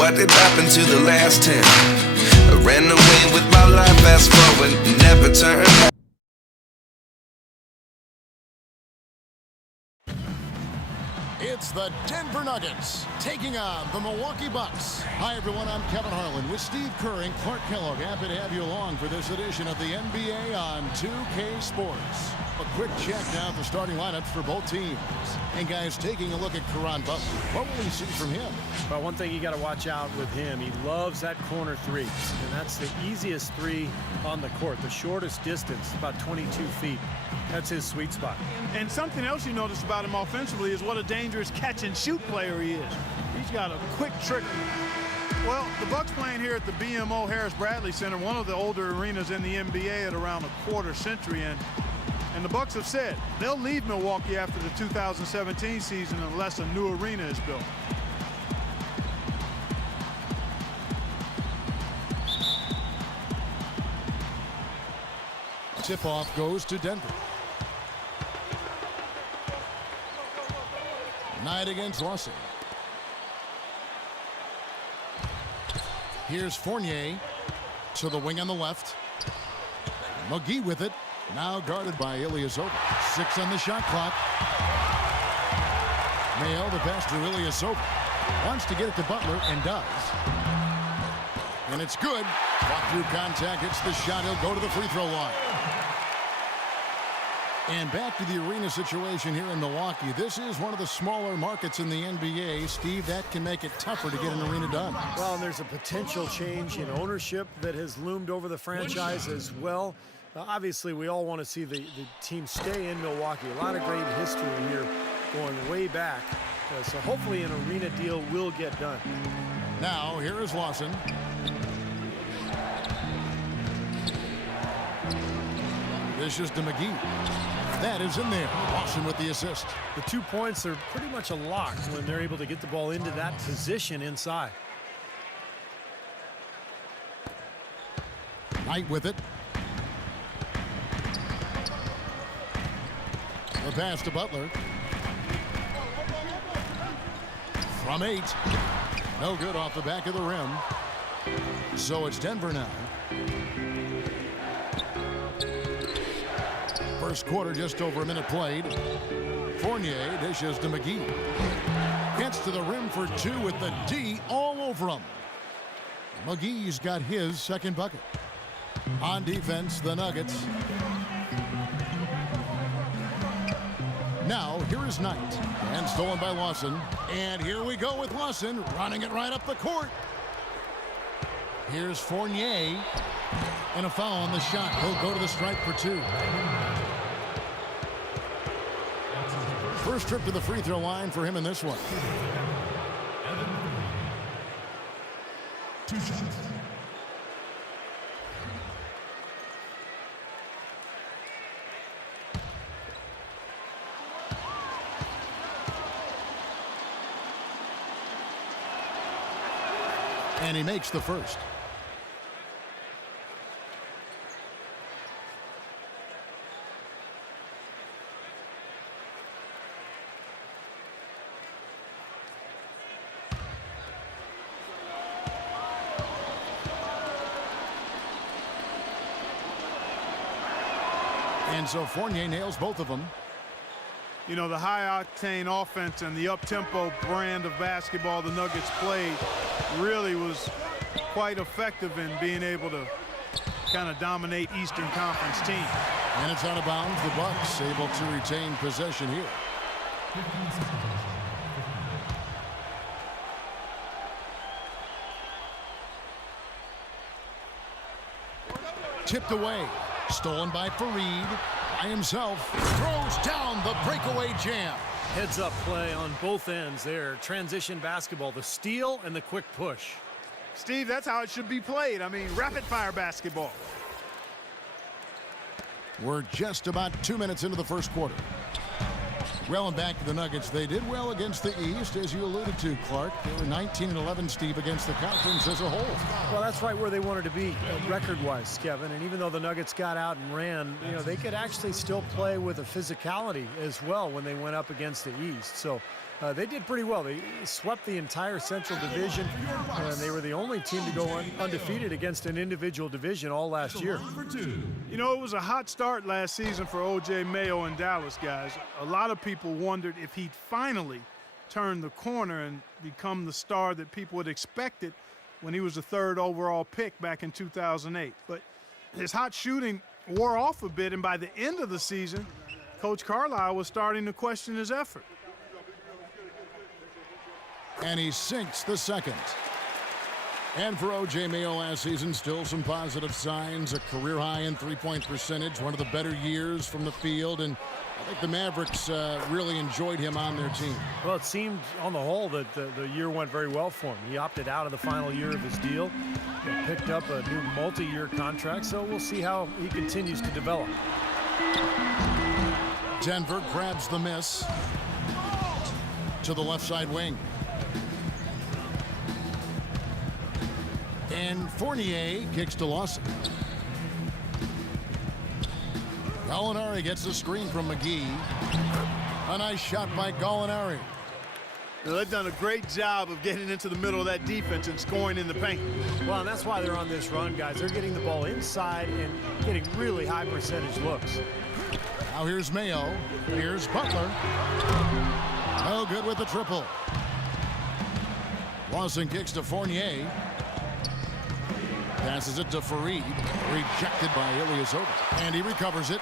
what did happen to the last 10? I ran away with my life, fast forward, never turn back. It's the Denver Nuggets taking on the Milwaukee Bucks. Hi, everyone. I'm Kevin Harlan with Steve Kerr and Clark Kellogg. Happy to have you along for this edition of the NBA on 2K Sports. A quick check now at the starting lineups for both teams. And, guys, taking a look at Caron Butler. What will we see from him? Well, one thing you got to watch out with him, he loves that corner three. And that's the easiest three on the court. The shortest distance, about 22 feet. That's his sweet spot. And something else you notice about him offensively is what a dangerous catch-and-shoot player he is. He's got a quick trigger. Well, the Bucks playing here at the BMO Harris Bradley Center, one of the older arenas in the NBA at around a quarter century. And the Bucks have said they'll leave Milwaukee after the 2017 season unless a new arena is built. Tip-off goes to Denver. Knight against Lawson. Here's Fournier to the wing on the left. McGee with it. Now guarded by Ilyasova. 6 on the shot clock. Mail the pass to Ilyasova. Wants to get it to Butler and does. And it's good. Walk through contact. Hits the shot. He'll go to the free throw line. And back to the arena situation here in Milwaukee. This is one of the smaller markets in the NBA. Steve, that can make it tougher to get an arena done. Well, and there's a potential change in ownership that has loomed over the franchise as well. Obviously, we all want to see the team stay in Milwaukee. A lot of great history here going way back. So hopefully an arena deal will get done. Now, here is Lawson. Dishes to McGee. That is in there. Lawson with the assist. The 2 points are pretty much a lock when they're able to get the ball into that position inside. Knight with it. The pass to Butler. From 8. No good off the back of the rim. So it's Denver now. First quarter, just over a minute played. Fournier dishes to McGee. Gets to the rim for 2 with the D all over him. McGee's got his second bucket. On defense, the Nuggets. Now, here is Knight. And stolen by Lawson. And here we go with Lawson, running it right up the court. Here's Fournier. And a foul on the shot. He'll go to the stripe for 2. First trip to the free throw line for him in this one. 2 shots. And he makes the first. And so Fournier nails both of them. You know, the high-octane offense and the up-tempo brand of basketball the Nuggets played really was quite effective in being able to kind of dominate Eastern Conference teams. And it's out of bounds. The Bucks able to retain possession here. Tipped away. Stolen by Fareed. By himself. Throws down the breakaway jam. Heads-up play on both ends there. Transition basketball, the steal and the quick push. Steve, that's how it should be played. I mean, rapid-fire basketball. We're just about 2 minutes into the first quarter. Well, and back to the Nuggets. They did well against the East, as you alluded to, Clark. They were 19-11, Steve, against the conference as a whole. Well, that's right where they wanted to be record-wise, Kevin. And even though the Nuggets got out and ran, you know, they could actually still play with a physicality as well when they went up against the East. So They did pretty well. They swept the entire Central Division, and they were the only team to go undefeated against an individual division all last year. You know, it was a hot start last season for O.J. Mayo in Dallas, guys. A lot of people wondered if he'd finally turn the corner and become the star that people had expected when he was the 3rd overall pick back in 2008. But his hot shooting wore off a bit, and by the end of the season, Coach Carlisle was starting to question his effort. And he sinks the second. And for O.J. Mayo last season, still some positive signs. A career high in three-point percentage, one of the better years from the field. And I think the Mavericks really enjoyed him on their team. Well, it seemed on the whole that the year went very well for him. He opted out of the final year of his deal. He picked up a new multi-year contract, so we'll see how he continues to develop. Denver grabs the miss to the left side wing. And Fournier kicks to Lawson. Gallinari gets the screen from McGee. A nice shot by Gallinari. Now, they've done a great job of getting into the middle of that defense and scoring in the paint. Well, and that's why they're on this run, guys. They're getting the ball inside and getting really high percentage looks. Now here's Mayo. Here's Butler. No good with the triple. Lawson kicks to Fournier. Passes it to Fareed. Rejected by Ilyasova. And he recovers it.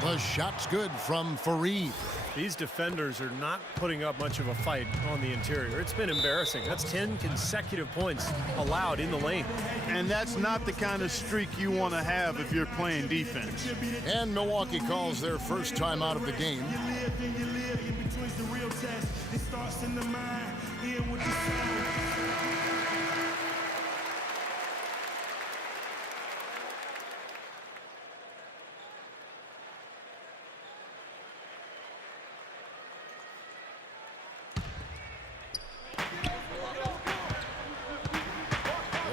The shot's good from Fareed. These defenders are not putting up much of a fight on the interior. It's been embarrassing. That's 10 consecutive points allowed in the lane. And that's not the kind of streak you want to have if you're playing defense. And Milwaukee calls their first time out of the game.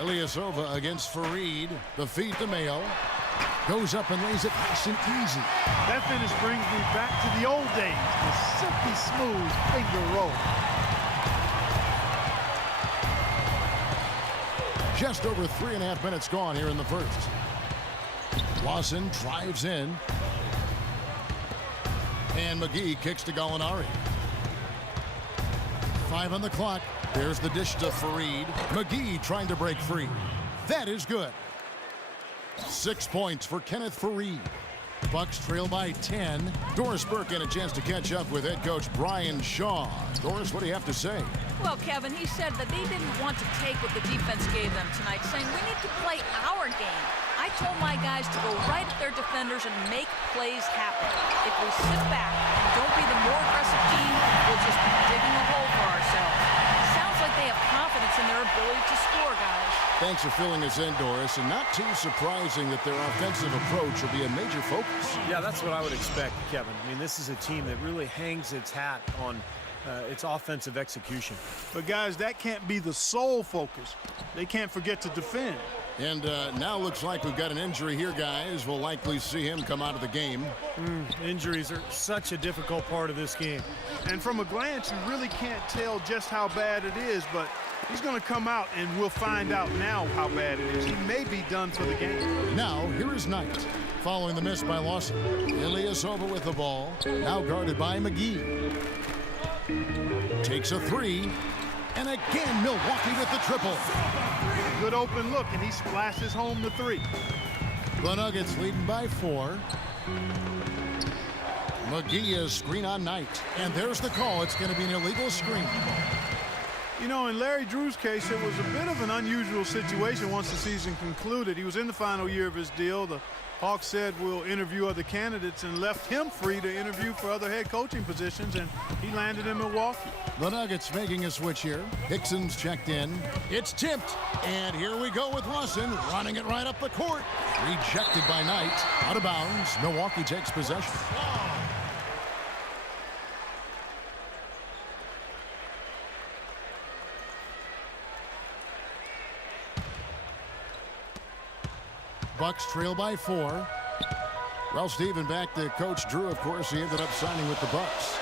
Ilyasova against Fareed. The feed to Mayo. Goes up and lays it nice and easy. That finish brings me back to the old days. The silky smooth finger roll. Just over 3.5 minutes gone here in the first. Lawson drives in. And McGee kicks to Gallinari. 5 on the clock. There's the dish to Fareed. McGee trying to break free. That is good. 6 points for Kenneth Fareed. Bucks trail by 10. Doris Burke had a chance to catch up with head coach Brian Shaw. Doris, what do you have to say? Well, Kevin, he said that they didn't want to take what the defense gave them tonight, saying we need to play our game. I told my guys to go right at their defenders and make plays happen. If we sit back and don't be the more aggressive team, we'll just be digging a hole for ourselves. Sounds like they have confidence in their ability to score, guys. Thanks for filling us in, Doris, and not too surprising that their offensive approach will be a major focus. Yeah, that's what I would expect, Kevin. I mean, this is a team that really hangs its hat on its offensive execution. But, guys, that can't be the sole focus. They can't forget to defend. And now looks like we've got an injury here, guys. We'll likely see him come out of the game. Injuries are such a difficult part of this game. And from a glance, you really can't tell just how bad it is, but he's going to come out, and we'll find out now how bad it is. He may be done for the game. Now, here is Knight, following the miss by Lawson. Ilyasova with the ball, now guarded by McGee. Takes a three, and again, Milwaukee with the triple. Good open look, and he splashes home the three. The Nuggets leading by 4. McGee is screen on Knight, and there's the call. It's going to be an illegal screen. You know, in Larry Drew's case, it was a bit of an unusual situation once the season concluded. He was in the final year of his deal. The Hawks said we'll interview other candidates and left him free to interview for other head coaching positions, and he landed in Milwaukee. The Nuggets making a switch here. Hickson's checked in. It's tipped, and here we go with Lawson running it right up the court. Rejected by Knight. Out of bounds. Milwaukee takes possession. Bucks trail by 4. Well, Stephen, back to Coach Drew, of course, he ended up signing with the Bucks.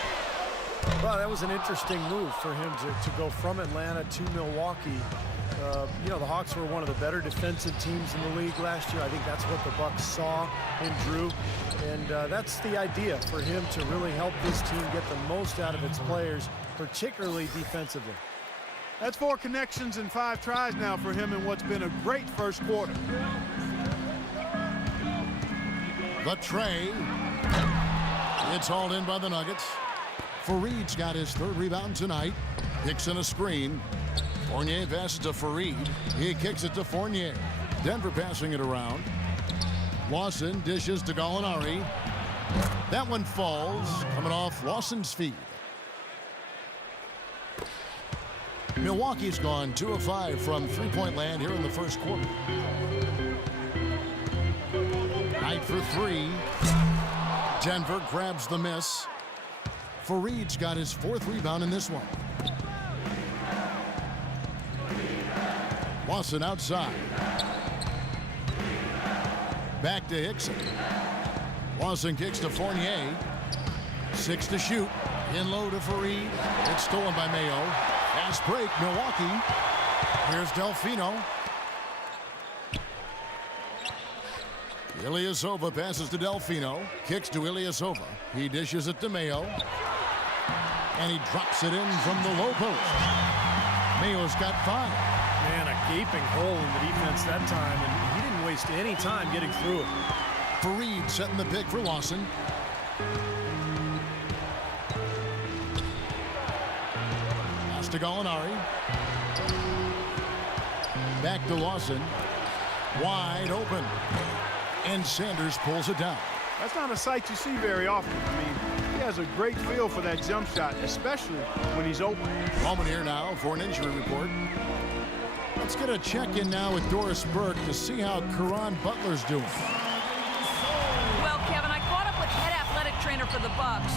Well, that was an interesting move for him to go from Atlanta to Milwaukee. You know, the Hawks were one of the better defensive teams in the league last year. I think that's what the Bucks saw in Drew. And that's the idea for him to really help this team get the most out of its players, particularly defensively. That's 4 connections and 5 tries now for him in what's been a great first quarter. The tray. It's hauled in by the Nuggets. Fareed's got his 3rd rebound tonight. Hickson a screen. Fournier passes to Fareed. He kicks it to Fournier. Denver passing it around. Lawson dishes to Gallinari. That one falls, coming off Lawson's feet. Milwaukee's gone 2 of 5 from three-point land here in the first quarter. Knight for 3. Denver grabs the miss. Fareed's got his 4th rebound in this one. Lawson outside. Back to Hickson. Lawson kicks to Fournier. 6 to shoot. In low to Fareed. It's stolen by Mayo. Fast break, Milwaukee. Here's Delfino. Ilyasova passes to Delfino. Kicks to Ilyasova. He dishes it to Mayo. And he drops it in from the low post. Mayo's got 5. Man, a gaping hole in the defense that time, and he didn't waste any time getting through it. Fareed setting the pick for Lawson. Pass to Gallinari. Back to Lawson. Wide open. And Sanders pulls it down. That's not a sight you see very often. I mean, he has a great feel for that jump shot, especially when he's open. Moment here now for an injury report. Let's get a check-in now with Doris Burke to see how Caron Butler's doing. Well, Kevin, I caught up with head athletic trainer for the Bucks.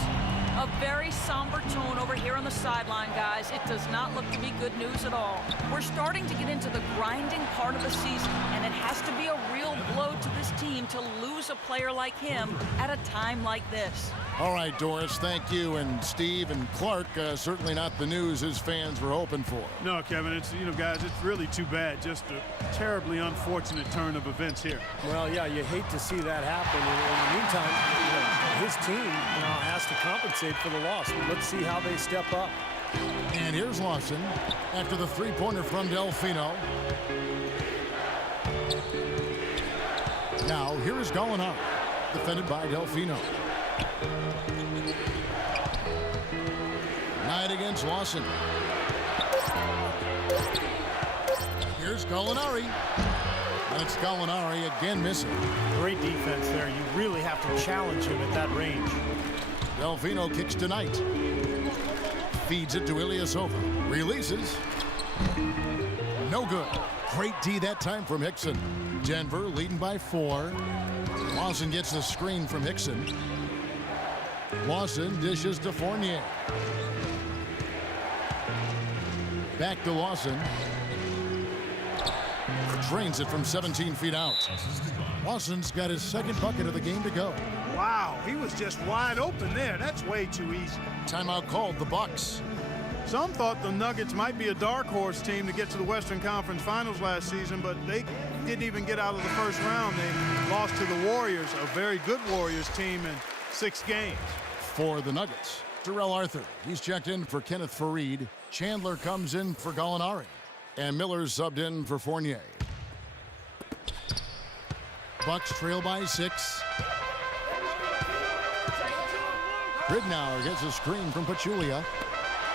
A very somber tone over here on the sideline, guys. It does not look to be good news at all. We're starting to get into the grinding part of the season, and it has to be a real blow to this team to lose a player like him at a time like this. All right, Doris, thank you. And Steve and Clark, certainly not the news his fans were hoping for. No, Kevin, it's, guys, it's really too bad. Just a terribly unfortunate turn of events here. Well, yeah, you hate to see that happen. In the meantime, his team now has to compensate for the loss. Let's see how they step up. And here's Lawson after the three-pointer from Delfino. Now, here is Gallinari, defended by Delfino. Knight against Lawson. Here's Gallinari. And it's Gallinari again missing. Great defense there. You really have to challenge him at that range. Delfino kicks to Knight. Feeds it to Ilyasova. Releases. No good. Great D that time from Hickson. Denver leading by 4. Lawson gets the screen from Hickson. Lawson dishes to Fournier. Back to Lawson. Drains it from 17 feet out. Lawson's got his 2nd bucket of the game to go. Wow, he was just wide open there. That's way too easy. Timeout called the Bucks. Some thought the Nuggets might be a dark horse team to get to the Western Conference Finals last season, but they didn't even get out of the first round. They lost to the Warriors, a very good Warriors team in 6 games. For the Nuggets, Terrell Arthur. He's checked in for Kenneth Fareed. Chandler comes in for Gallinari. And Miller's subbed in for Fournier. Bucks trail by 6. Ridnour gets a screen from Pachulia.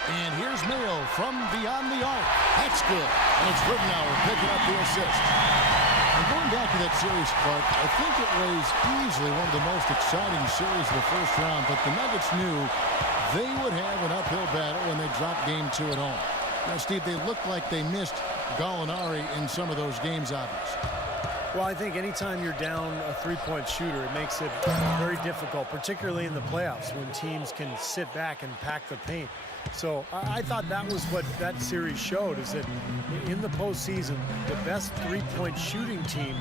And here's Mayo from beyond the arc. That's good. And it's Ridnour picking up the assist. And going back to that series, Clark, I think it was easily one of the most exciting series of the first round, but the Nuggets knew they would have an uphill battle when they dropped game 2 at home. Now, Steve, they looked like they missed Gallinari in some of those games, obviously. Well, I think anytime you're down a three-point shooter, it makes it very difficult, particularly in the playoffs when teams can sit back and pack the paint. So I thought that was what that series showed, is that in the postseason, the best three-point shooting team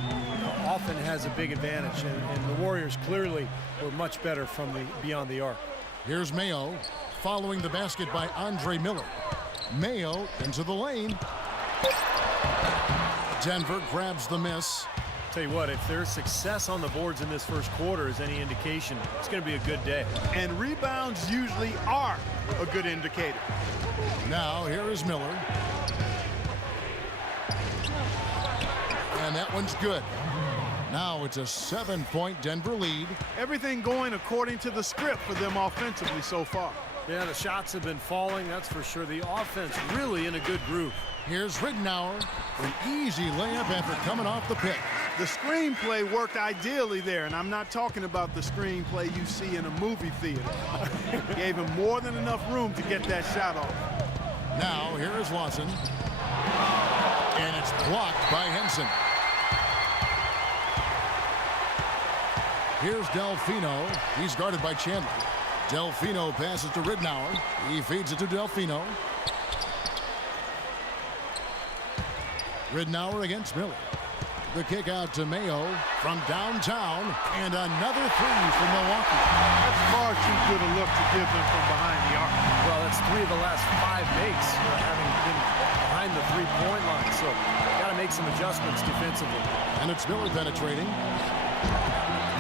often has a big advantage, and the Warriors clearly were much better from beyond the arc. Here's Mayo following the basket by Andre Miller. Mayo into the lane. Denver grabs the miss. Tell you what, if there's success on the boards in this first quarter is any indication, it's going to be a good day. And rebounds usually are a good indicator. Now here is Miller. And that one's good. Now it's a 7-point Denver lead. Everything going according to the script for them offensively so far. Yeah, the shots have been falling, that's for sure. The offense really in a good groove. Here's Ridenour. An easy layup after coming off the pick. The screenplay worked ideally there, and I'm not talking about the screenplay you see in a movie theater. Gave him more than enough room to get that shot off. Now here is Watson. And it's blocked by Henson. Here's Delfino. He's guarded by Chandler. Delfino passes to Ridenour. He feeds it to Delfino. Ridenour against Miller. The kick out to Mayo from downtown, and another three from Milwaukee. That's far too good a look to give them from behind the arc. Well, that's 3 of the last 5 makes, having been behind the three-point line. So, got to make some adjustments defensively. And it's Miller penetrating.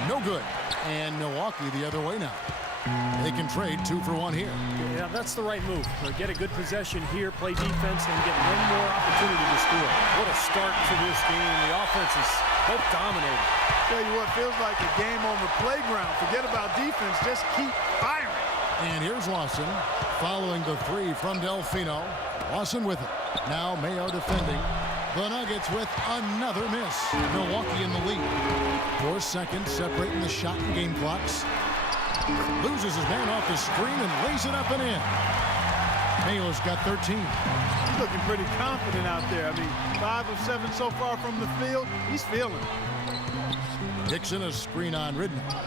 No good. And Milwaukee the other way now. They can trade 2 for 1 here. Yeah, that's the right move. Get a good possession here, play defense, and get one more opportunity to score. What a start to this game. The offense is both dominating. Tell you what, feels like a game on the playground. Forget about defense, just keep firing. And here's Lawson following the 3 from Delfino. Lawson with it. Now Mayo defending. The Nuggets with another miss. Milwaukee in the lead. 4 seconds separating the shot and game clocks. Loses his man off the screen and lays it up and in. Mayo's got 13. He's looking pretty confident out there. I mean, 5 of 7 so far from the field. He's feeling it. Dixon a screen on Ridenour.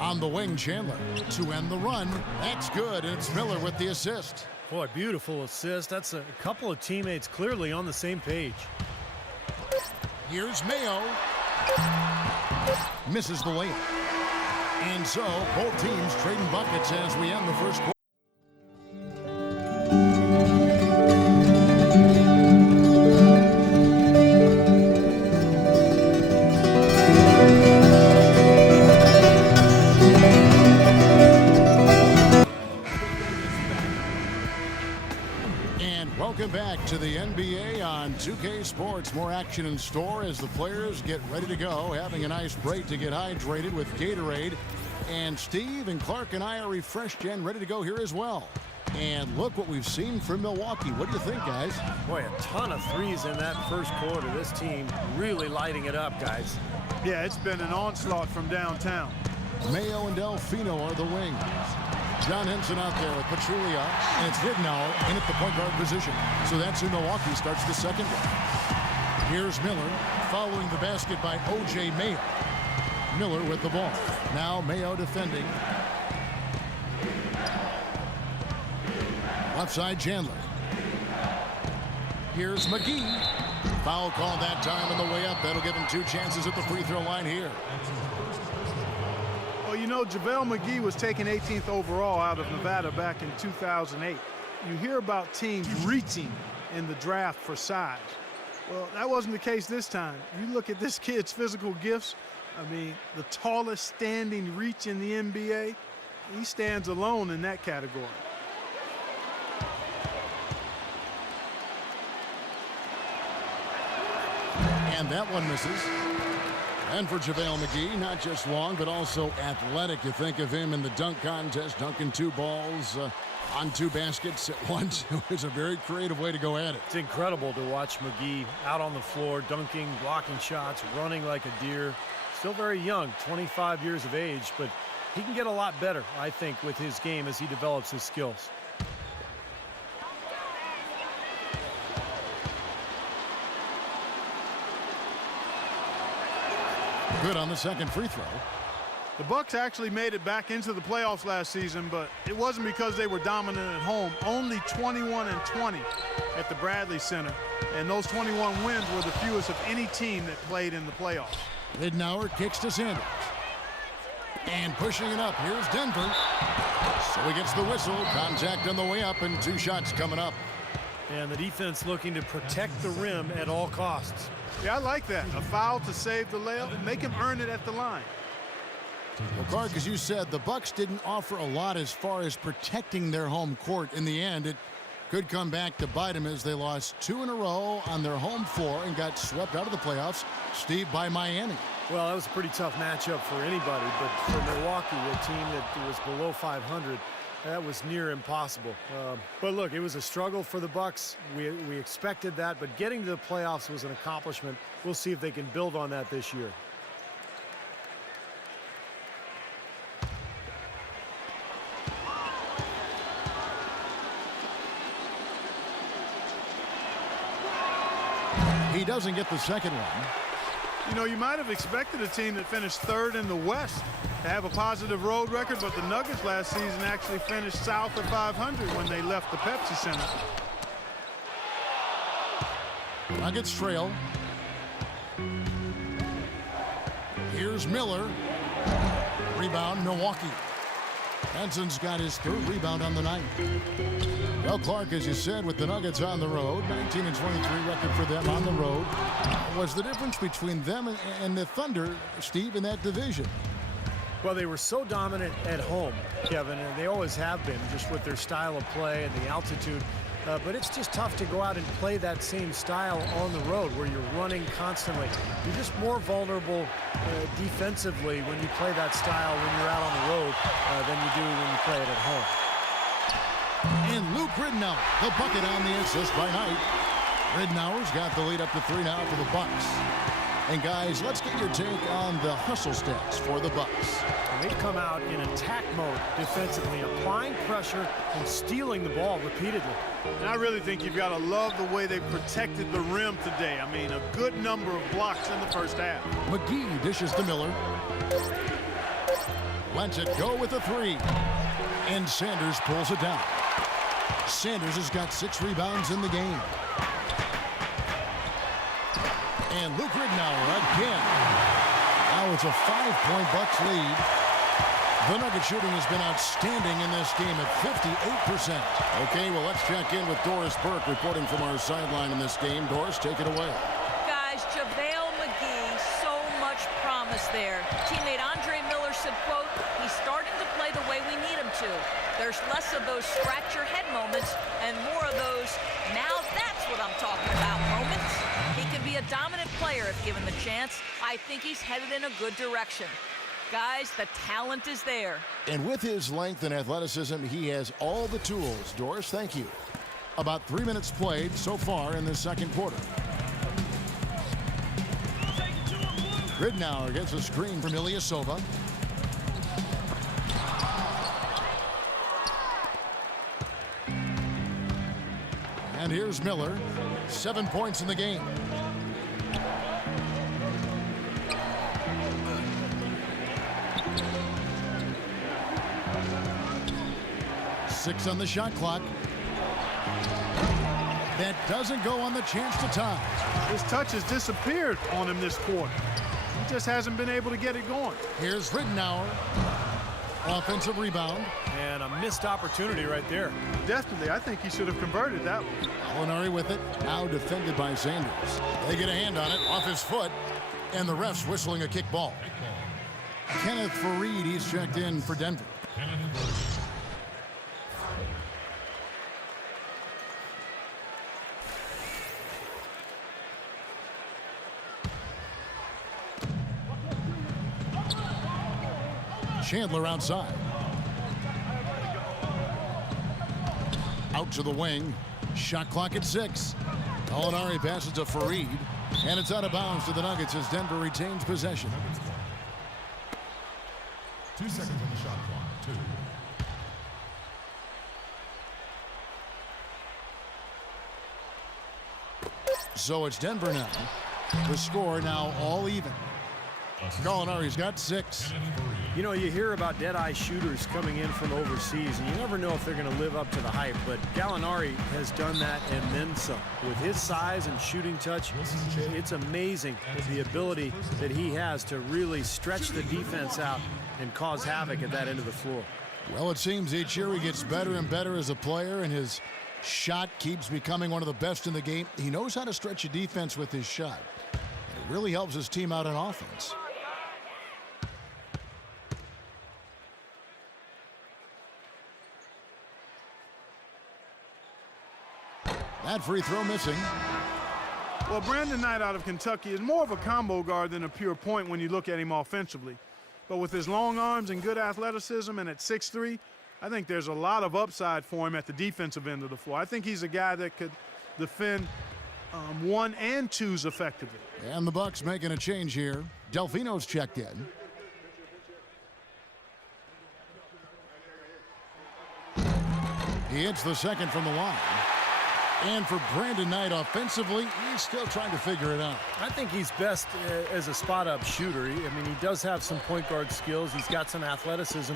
On the wing, Chandler to end the run. That's good, and it's Miller with the assist. Boy, beautiful assist. That's a couple of teammates clearly on the same page. Here's Mayo. Misses the layup. And so, both teams trading buckets as we end the first quarter. Welcome back to the NBA on 2K Sports. More action in store as the players get ready to go, having a nice break to get hydrated with Gatorade. And Steve and Clark and I are refreshed and ready to go here as well. And look what we've seen from Milwaukee. What do you think, guys? Boy, a ton of threes in that first quarter. This team really lighting it up, guys. Yeah, it's been an onslaught from downtown. Mayo and Delfino are the wings. John Henson out there with Petrulia, and it's Ridenour in at the point guard position. So that's who Milwaukee starts the second one. Here's Miller following the basket by O.J. Mayo. Miller with the ball. Now Mayo defending. Left side Chandler. Here's McGee. Foul called that time on the way up. That'll give him 2 chances at the free throw line here. Well, you know, JaVale McGee was taken 18th overall out of Nevada back in 2008. You hear about teams reaching in the draft for size. Well, that wasn't the case this time. You look at this kid's physical gifts. I mean, the tallest standing reach in the NBA. He stands alone in that category. And that one misses. And for JaVale McGee, not just long, but also athletic. You think of him in the dunk contest, dunking 2 balls on 2 baskets at once. It was a very creative way to go at it. It's incredible to watch McGee out on the floor, dunking, blocking shots, running like a deer. Still very young, 25 years of age, but he can get a lot better, I think, with his game as he develops his skills. Good on the second free throw. The Bucks actually made it back into the playoffs last season, but it wasn't because they were dominant at home. Only 21-20 at the Bradley Center, and those 21 wins were the fewest of any team that played in the playoffs. Ridenour kicks to Sanders. And pushing it up, here's Denver. So he gets the whistle. Contact on the way up and 2 shots coming up. And the defense looking to protect the rim at all costs. Yeah, I like that. A foul to save the layup. Make him earn it at the line. Well, Clark, as you said, the Bucks didn't offer a lot as far as protecting their home court. In the end, it could come back to bite them as they lost 2 in a row on their home floor and got swept out of the playoffs, Steve, by Miami. Well, that was a pretty tough matchup for anybody, but for Milwaukee, a team that was below 500, that was near impossible. But look, it was a struggle for the Bucks. We expected that, but getting to the playoffs was an accomplishment. We'll see if they can build on that this year. He doesn't get the second one. You know, you might have expected a team that finished 3rd in the West to have a positive road record, but the Nuggets last season actually finished south of 500 when they left the Pepsi Center. Nuggets trail. Here's Miller. Rebound, Milwaukee. Benson's got his 3rd rebound on the night. Well, Clark, as you said, with the Nuggets on the road, 19-23 record for them on the road. Was the difference between them and the Thunder, Steve, in that division? Well, they were so dominant at home, Kevin, and they always have been, just with their style of play and the altitude. But it's just tough to go out and play that same style on the road where you're running constantly. You're just more vulnerable defensively when you play that style when you're out on the road than you do when you play it at home. And Luke Ridnour, the bucket on the assist by Knight. Ridnour's got the lead up to 3 now for the Bucks. And guys, let's get your take on the hustle stats for the Bucks. And they've come out in attack mode defensively, applying pressure and stealing the ball repeatedly. And I really think you've got to love the way they protected the rim today. I mean, a good number of blocks in the first half. McGee dishes to Miller. Lets it go with a 3. And Sanders pulls it down. Sanders has got 6 rebounds in the game. And Luke Ridnour again. Now it's a 5-point Bucks lead. The Nugget shooting has been outstanding in this game at 58%. Okay, well, let's check in with Doris Burke reporting from our sideline in this game. Doris, take it away. Guys, JaVale McGee, so much promise there. Teammate Andre Miller said, quote, he's starting to play the way we need him to. There's less of those scratch your head moments and more of those, now that's what I'm talking about moments. He can be a dominant player if given the chance. I think he's headed in a good direction. Guys, the talent is there. And with his length and athleticism, he has all the tools. Doris, thank you. About 3 minutes played so far in the second quarter. Ridnour gets a screen from Ilyasova. And here's Miller. 7 points in the game. Six on the shot clock. That doesn't go on the chance to tie. His touch has disappeared on him this quarter. He just hasn't been able to get it going. Here's Ridnour. Offensive rebound. And a missed opportunity right there. Definitely, I think he should have converted that one. Molinari with it, now defended by Sanders. They get a hand on it, off his foot, and the ref's whistling a kick ball. Kenneth Faried, he's checked in for Denver. Chandler outside. Out to the wing. Shot clock at 6. Molinari passes to Faried. And it's out of bounds to the Nuggets as Denver retains possession. 2 seconds on the shot clock. 2. So it's Denver now. The score now all even. Molinari's got 6. You know, you hear about dead-eye shooters coming in from overseas, and you never know if they're going to live up to the hype, but Gallinari has done that and then some. With his size and shooting touch, it's amazing the ability that he has to really stretch the defense out and cause havoc at that end of the floor. Well, it seems each year he gets better and better as a player, and his shot keeps becoming one of the best in the game. He knows how to stretch a defense with his shot. It really helps his team out on offense. That free throw missing. Well, Brandon Knight out of Kentucky is more of a combo guard than a pure point when you look at him offensively. But with his long arms and good athleticism and at 6'3", I think there's a lot of upside for him at the defensive end of the floor. I think he's a guy that could defend 1 and 2s effectively. And the Bucks making a change here. Delfino's checked in. He hits the second from the line. And for Brandon Knight offensively, he's still trying to figure it out. I think he's best as a spot-up shooter. I mean, he does have some point guard skills. He's got some athleticism,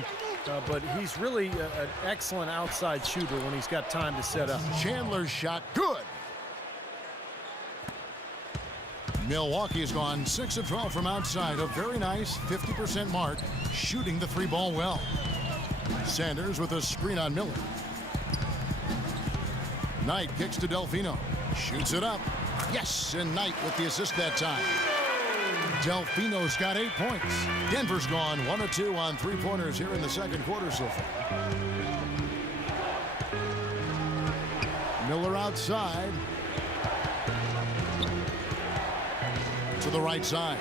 but he's really an excellent outside shooter when he's got time to set up. Chandler's shot, good. Milwaukee has gone 6 of 12 from outside. A very nice 50% mark, shooting the 3-ball well. Sanders with a screen on Miller. Knight kicks to Delfino. Shoots it up. Yes, and Knight with the assist that time. Delfino's got 8 points. Denver's gone 1 of 2 on 3-pointers here in the second quarter so far. Miller outside. To the right side.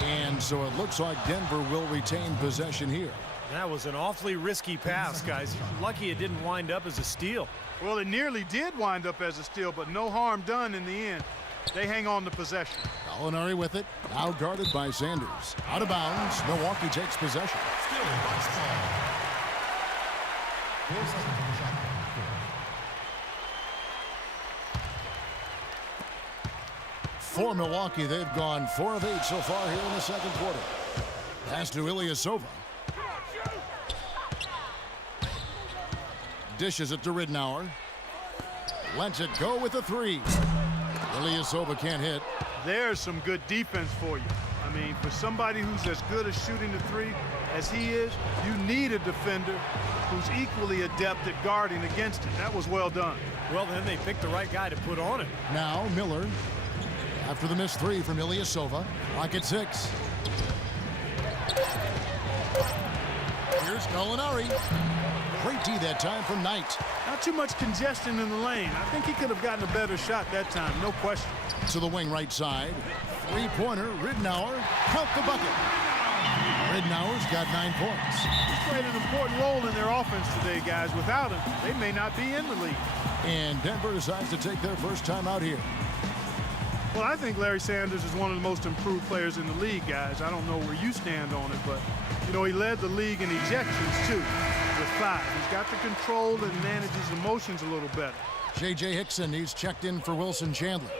And so it looks like Denver will retain possession here. That was an awfully risky pass, guys. Lucky it didn't wind up as a steal. Well, it nearly did wind up as a steal, but no harm done in the end. They hang on to possession. Gallinari with it, now guarded by Sanders. Out of bounds, Milwaukee takes possession. Still Bucks ball. 4 seconds on the shot clock. For Milwaukee, they've gone 4 of 8 so far here in the second quarter. Pass to Ilyasova. Dishes it to Ridnour. Lets it go with a 3. Ilyasova can't hit. There's some good defense for you. I mean, for somebody who's as good at shooting the 3 as he is, you need a defender who's equally adept at guarding against it. That was well done. Well, then they picked the right guy to put on it. Now Miller, after the missed 3 from Ilyasova. Clock at 6. Here's Gallinari. Great D that time from Knight. Not too much congestion in the lane. I think he could have gotten a better shot that time, no question. To the wing right side. 3-pointer, Ridnour. Count the bucket. Ridnour's got 9 points. He's played an important role in their offense today, guys. Without him, they may not be in the league. And Denver decides to take their first time out here. Well, I think Larry Sanders is one of the most improved players in the league, guys. I don't know where you stand on it, but, you know, he led the league in ejections, too, with 5. He's got the control and manages emotions a little better. J.J. Hickson, he's checked in for Wilson Chandler.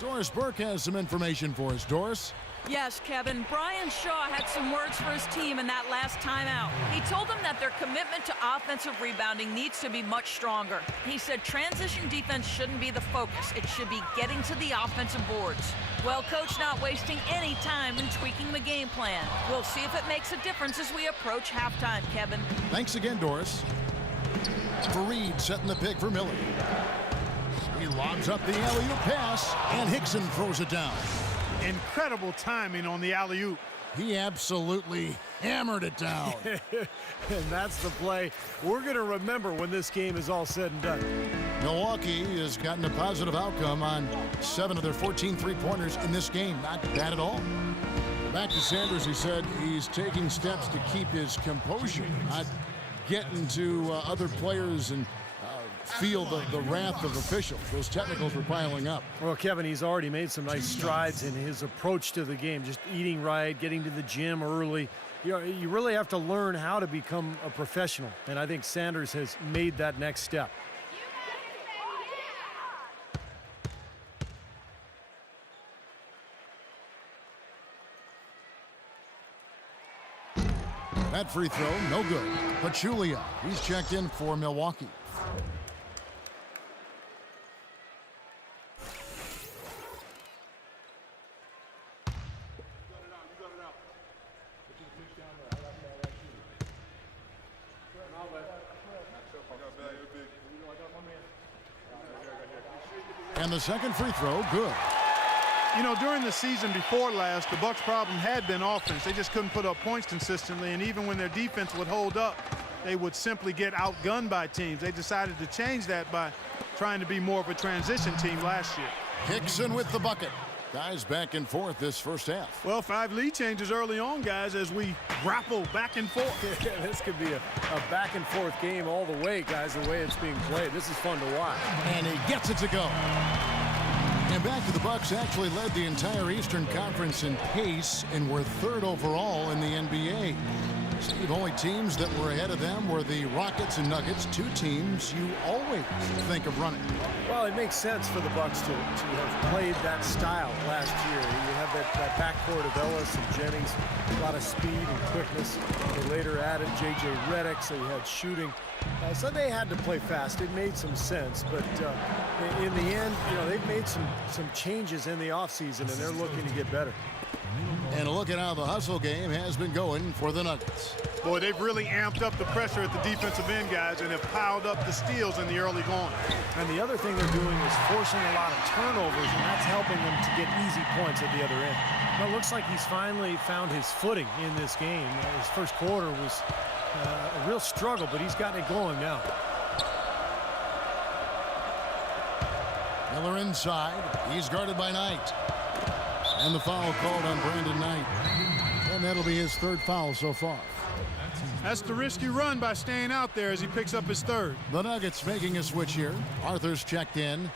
Doris Burke has some information for us. Doris? Yes, Kevin. Brian Shaw had some words for his team in that last timeout. He told them that their commitment to offensive rebounding needs to be much stronger. He said transition defense shouldn't be the focus. It should be getting to the offensive boards. Well, Coach not wasting any time in tweaking the game plan. We'll see if it makes a difference as we approach halftime, Kevin. Thanks again, Doris. Fareed setting the pick for Miller. He lobs up the alley-oop pass, and Hickson throws it down. Incredible timing on the alley-oop. He absolutely hammered it down. And that's the play we're going to remember when this game is all said and done. Milwaukee has gotten a positive outcome on 7 of their 14 three-pointers in this game. Not bad at all. Back to Sanders, he said he's taking steps to keep his composure, not getting to other players and feel the wrath of officials. Those technicals were piling up. Well, Kevin, he's already made some nice strides in his approach to the game, just eating right, getting to the gym early. You know, you really have to learn how to become a professional, and I think Sanders has made that next step. That free throw, no good. Pachulia, he's checked in for Milwaukee. And the second free throw, good. You know, during the season before last, the Bucks' problem had been offense. They just couldn't put up points consistently, and even when their defense would hold up, they would simply get outgunned by teams. They decided to change that by trying to be more of a transition team last year. Hickson with the bucket. Guys back and forth this first half. Well, 5 lead changes early on, guys, as we grapple back and forth. This could be a back and forth game all the way, guys, the way it's being played. This is fun to watch. And he gets it to go. And back to the Bucks actually led the entire Eastern Conference in pace and were 3rd overall in the NBA. Steve, only teams that were ahead of them were the Rockets and Nuggets, 2 teams you always think of running. Well, it makes sense for the Bucks to have played that style last year. You have that backcourt of Ellis and Jennings, a lot of speed and quickness. They later added J.J. Redick, so you had shooting. So they had to play fast. It made some sense, but in the end, you know, they've made some changes in the offseason, and they're looking to get better. And a look at how the hustle game has been going for the Nuggets. Boy, they've really amped up the pressure at the defensive end, guys, and have piled up the steals in the early going. And the other thing they're doing is forcing a lot of turnovers, and that's helping them to get easy points at the other end. Well, it looks like he's finally found his footing in this game. His first quarter was a real struggle, but he's gotten it going now. Miller inside. He's guarded by Knight. And the foul called on Brandon Knight. And that'll be his 3rd foul so far. That's the risky run by staying out there as he picks up his 3rd. The Nuggets making a switch here. Arthur's checked in.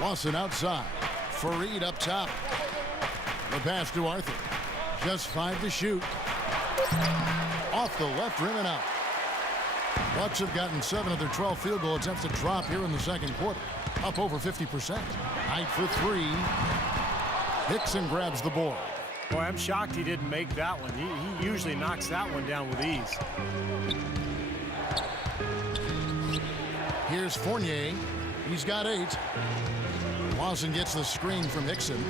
Lawson outside. Fareed up top. The pass to Arthur. Just 5 to shoot. Off the left rim and out. Bucks have gotten 7 of their 12 field goal attempts to drop here in the second quarter. Up over 50%. Knight for 3. Hickson grabs the board. Boy, I'm shocked he didn't make that one. He usually knocks that one down with ease. Here's Fournier. He's got 8. Lawson gets the screen from Hickson.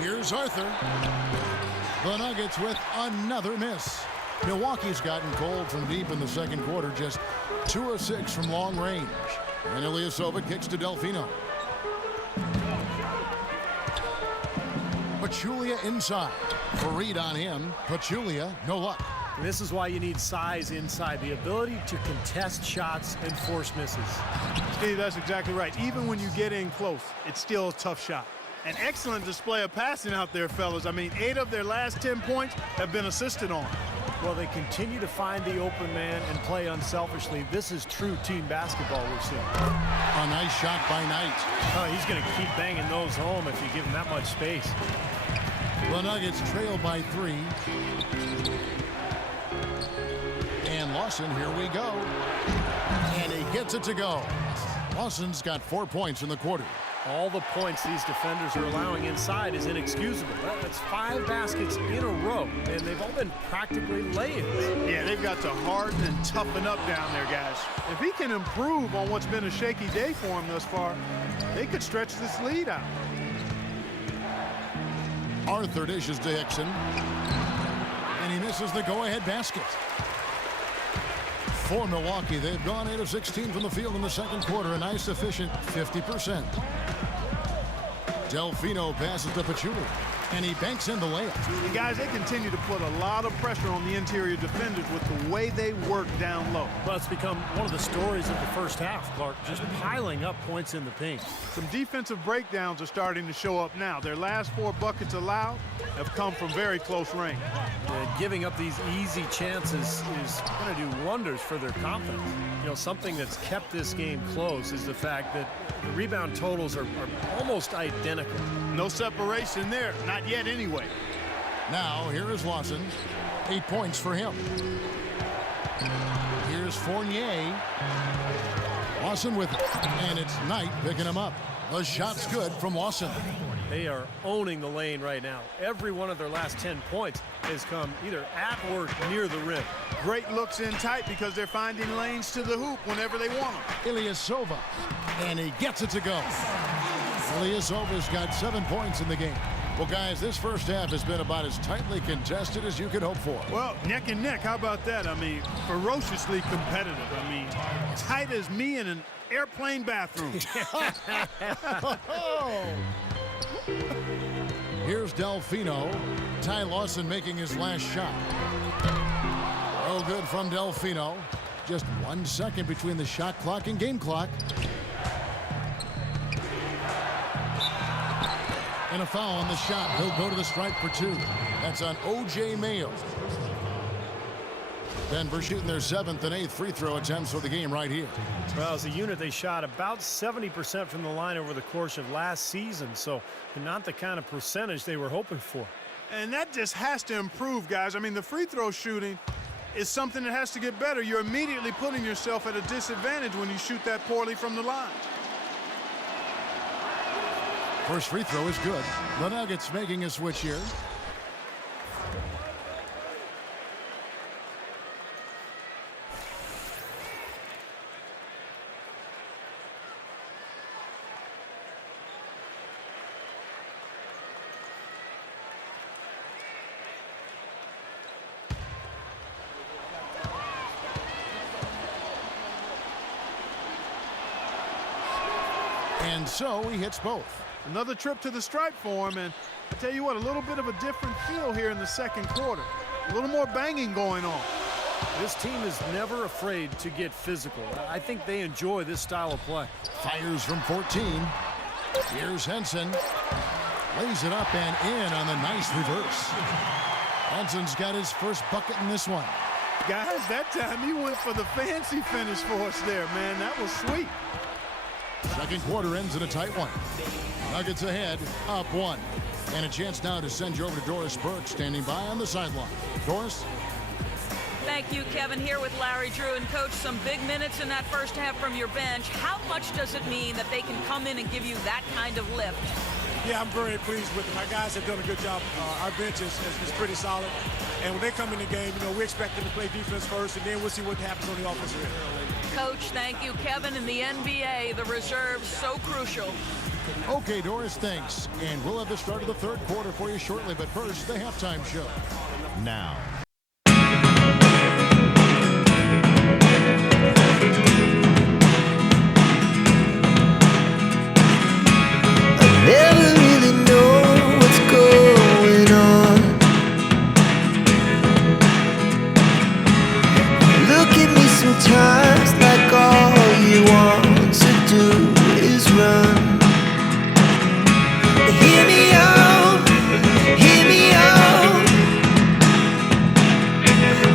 Here's Arthur. The Nuggets with another miss. Milwaukee's gotten cold from deep in the second quarter, just 2 of 6 from long range. And Ilyasova kicks to Delfino. Pachulia inside. Fareed on him. Pachulia, no luck. And this is why you need size inside, the ability to contest shots and force misses. Steve, that's exactly right. Even when you get in close, it's still a tough shot. An excellent display of passing out there, fellas. I mean, 8 of their last 10 points have been assisted on. Well, they continue to find the open man and play unselfishly. This is true team basketball we're seeing. A nice shot by Knight. Oh, he's going to keep banging those home if you give him that much space. The Nuggets trail by 3. And Lawson, here we go. And he gets it to go. Lawson's got 4 points in the quarter. All the points these defenders are allowing inside is inexcusable. That's 5 baskets in a row, and they've all been practically lay-ins. Yeah, they've got to harden and toughen up down there, guys. If he can improve on what's been a shaky day for him thus far, they could stretch this lead out. Arthur dishes to Hickson. And he misses the go-ahead basket. For Milwaukee, they've gone 8 of 16 from the field in the second quarter. A nice, efficient 50%. Delfino passes to Pachulia, and he banks in the layup. And guys, they continue to put a lot of pressure on the interior defenders with the way they work down low. Well, it's become one of the stories of the first half, Clark, just piling up points in the paint. Some defensive breakdowns are starting to show up now. Their last 4 buckets allowed have come from very close range. Giving up these easy chances is going to do wonders for their confidence. You know, something that's kept this game close is the fact that the rebound totals are almost identical. No separation there, not yet anyway. Now, here is Lawson. 8 points for him. Here's Fournier. Lawson with it, and it's Knight picking him up. The shot's good from Lawson. They are owning the lane right now. Every one of their last 10 points has come either at or near the rim. Great looks in tight because they're finding lanes to the hoop whenever they want them. Ilyasova, and he gets it to go. Ilyasova's got 7 points in the game. Well, guys, this first half has been about as tightly contested as you could hope for. Well, neck and neck, how about that? I mean, ferociously competitive. I mean, tight as me in an airplane bathroom. Here's Delfino. Ty Lawson making his last shot. Well, good from Delfino. Just 1 second between the shot clock and game clock. And a foul on the shot. He'll go to the stripe for 2. That's on O.J. Mayo. Denver shooting their 7th and 8th free throw attempts for the game right here. Well, as a unit, they shot about 70% from the line over the course of last season, so not the kind of percentage they were hoping for. And that just has to improve, guys. I mean, the free throw shooting is something that has to get better. You're immediately putting yourself at a disadvantage when you shoot that poorly from the line. First free throw is good. The Nuggets making a switch here. And so he hits both. Another trip to the stripe for him, and I tell you what, a little bit of a different feel here in the second quarter. A little more banging going on. This team is never afraid to get physical. I think they enjoy this style of play. Fires from 14. Here's Henson. Lays it up and in on the nice reverse. Henson's got his first bucket in this one. Guys, that time he went for the fancy finish for us there, man. That was sweet. Second quarter ends in a tight one. Nuggets ahead, up 1. And a chance now to send you over to Doris Burke, standing by on the sideline. Doris? Thank you, Kevin. Here with Larry Drew. And, Coach, some big minutes in that first half from your bench. How much does it mean that they can come in and give you that kind of lift? Yeah, I'm very pleased with them. My guys have done a good job. Our bench is pretty solid. And when they come in the game, we expect them to play defense first, and then we'll see what happens on the offensive end. Coach, thank you. Kevin, in the NBA, the reserves so crucial. Okay, Doris, thanks. And we'll have the start of the third quarter for you shortly. But first, the halftime show. Now. Never really know what's going on. Look at me sometimes like all you want to do is run. Hear me out, hear me out.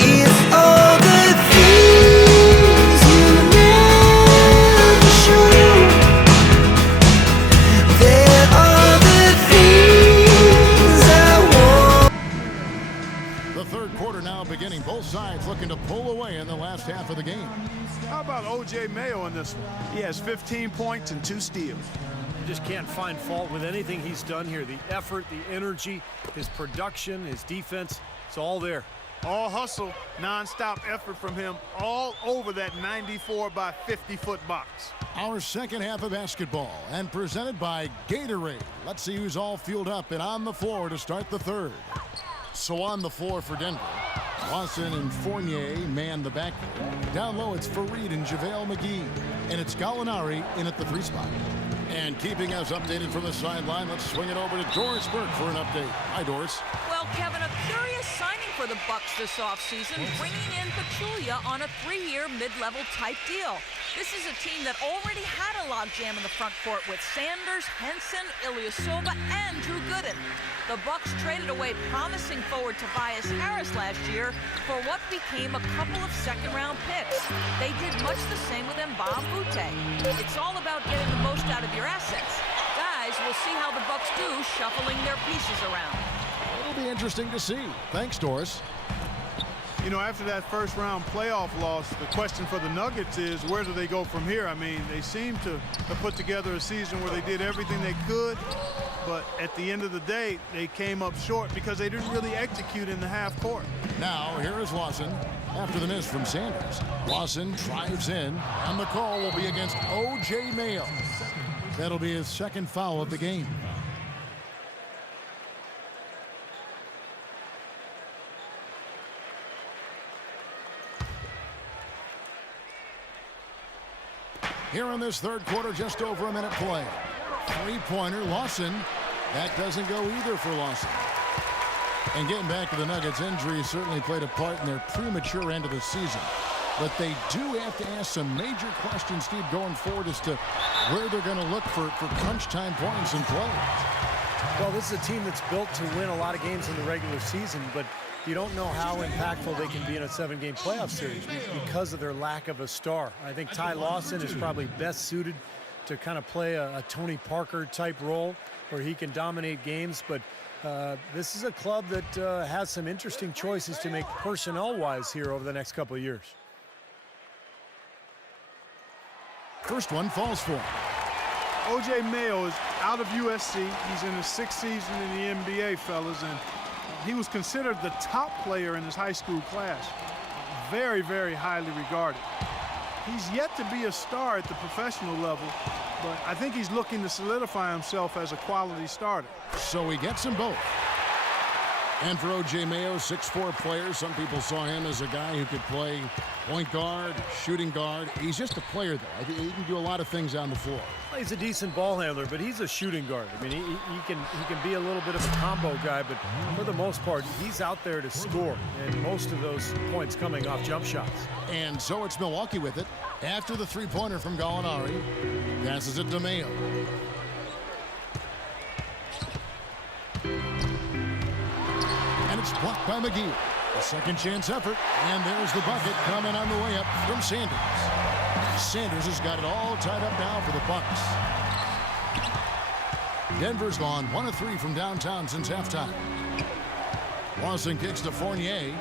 It's all the things you never show. There are the things I want. The third quarter now beginning. Both sides looking to pull away in the last half of the game. How about O.J. Mayo in this one? He has 15 points and 2 steals. You just can't find fault with anything he's done here. The effort, the energy, his production, his defense, it's all there. All hustle, non-stop effort from him all over that 94 by 50-foot box. Our second half of basketball, and presented by Gatorade. Let's see who's all fueled up and on the floor to start the third. So on the floor for Denver, Lawson and Fournier man the backcourt. Down low, it's Fareed and JaVale McGee. And it's Gallinari in at the 3 spot. And keeping us updated from the sideline, let's swing it over to Doris Burke for an update. Hi, Doris. Well, Kevin, a curious signing for the Bucks this offseason, bringing in Pachulia on a 3-year mid-level type deal. This is a team that already had a logjam in the front court with Sanders, Henson, Ilyasova, and Drew Gooden. The Bucks traded away promising forward Tobias Harris last year for what became a couple of second-round picks. They did much the same with Mbah Moute. It's all about getting the most out of your assets. Guys, we'll see how the Bucks do shuffling their pieces around. It'll be interesting to see. Thanks, Doris. You know, after that first-round playoff loss, the question for the Nuggets is, where do they go from here? I mean, they seem to have put together a season where they did everything they could, but at the end of the day, they came up short because they didn't really execute in the half court. Now, here is Lawson after the miss from Sanders. Lawson drives in, and the call will be against O.J. Mayo. That'll be his second foul of the game. Here in this third quarter, just over a minute play. Three-pointer, Lawson. That doesn't go either for Lawson. And getting back to the Nuggets, injury certainly played a part in their premature end of the season. But they do have to ask some major questions, Steve, going forward as to where they're going to look for crunch time points and play. Well, this is a team that's built to win a lot of games in the regular season, but you don't know how impactful they can be in a 7-game playoff series because of their lack of a star. I think Ty Lawson is probably best suited to kind of play a Tony Parker type role where he can dominate games, but this is a club that has some interesting choices to make personnel-wise here over the next couple of years. First one falls for him. O.J. Mayo is out of USC. He's in his 6th season in the NBA, fellas, and he was considered the top player in his high school class. Very, very highly regarded. He's yet to be a star at the professional level, but I think he's looking to solidify himself as a quality starter. So he gets them both. And for O.J. Mayo, 6'4" player, some people saw him as a guy who could play point guard, shooting guard. He's just a player, though. He can do a lot of things on the floor. He's a decent ball handler, but he's a shooting guard. I mean, he can be a little bit of a combo guy, but for the most part, he's out there to score, and most of those points coming off jump shots. And so it's Milwaukee with it. After the three-pointer from Gallinari, passes it to Mayo. And it's blocked by McGee. A second chance effort, and there's the bucket coming on the way up from Sanders. Sanders has got it all tied up now for the Bucks. Denver's gone 1 of 3 from downtown since halftime. Lawson kicks to Fournier.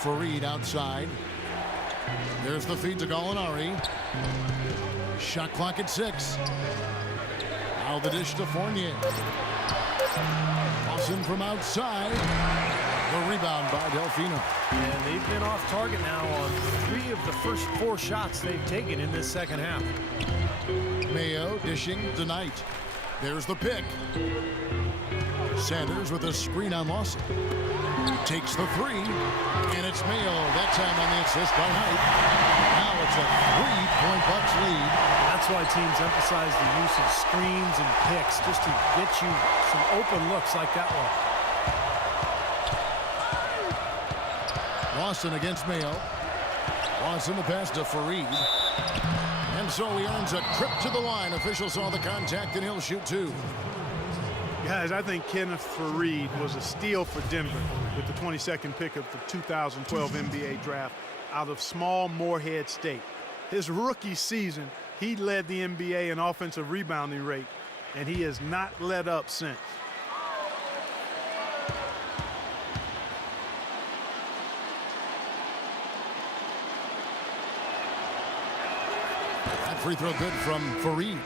Fareed outside. There's the feed to Gallinari. Shot clock at 6. Now the dish to Fournier. Lawson from outside. The rebound by Delfino. And they've been off target now on 3 of the first 4 shots they've taken in this second half. Mayo dishing to Knight. There's the pick. Sanders with a screen on Lawson. Takes the 3, and it's Mayo, that time on the assist by Knight. Now it's a 3-point Bucks lead. That's why teams emphasize the use of screens and picks, just to get you some open looks like that one. Lawson against Mayo. Lawson the pass to Fareed. And so he earns a trip to the line. Official saw the contact, and he'll shoot 2. Guys, I think Kenneth Fareed was a steal for Denver with the 22nd pick of the 2012 NBA draft out of small Morehead State. His rookie season, he led the NBA in offensive rebounding rate, and he has not let up since. That free throw good from Fareed.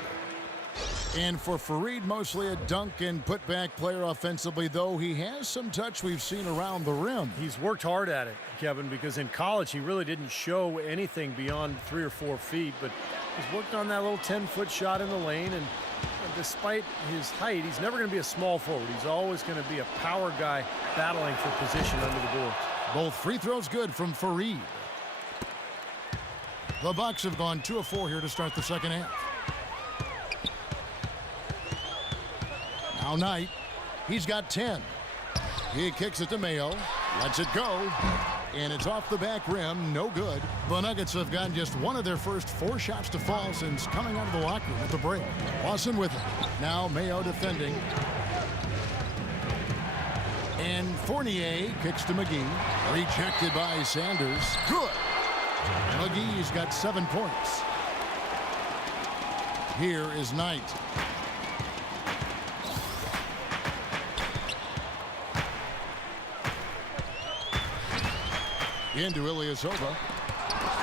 And for Fareed, mostly a dunk and put-back player offensively, though he has some touch we've seen around the rim. He's worked hard at it, Kevin, because in college he really didn't show anything beyond 3 or 4 feet, but he's worked on that little 10-foot shot in the lane, and despite his height, he's never going to be a small forward. He's always going to be a power guy battling for position under the boards. Both free throws good from Fareed. The Bucks have gone 2 of 4 here to start the second half. Now Knight, he's got 10. He kicks it to Mayo, lets it go, and it's off the back rim, no good. The Nuggets have gotten just 1 of their first 4 shots to fall since coming out of the locker room at the break. Lawson with it. Now Mayo defending. And Fournier kicks to McGee. Rejected by Sanders. Good. McGee's got 7 points. Here is Knight. Into Ilyasova.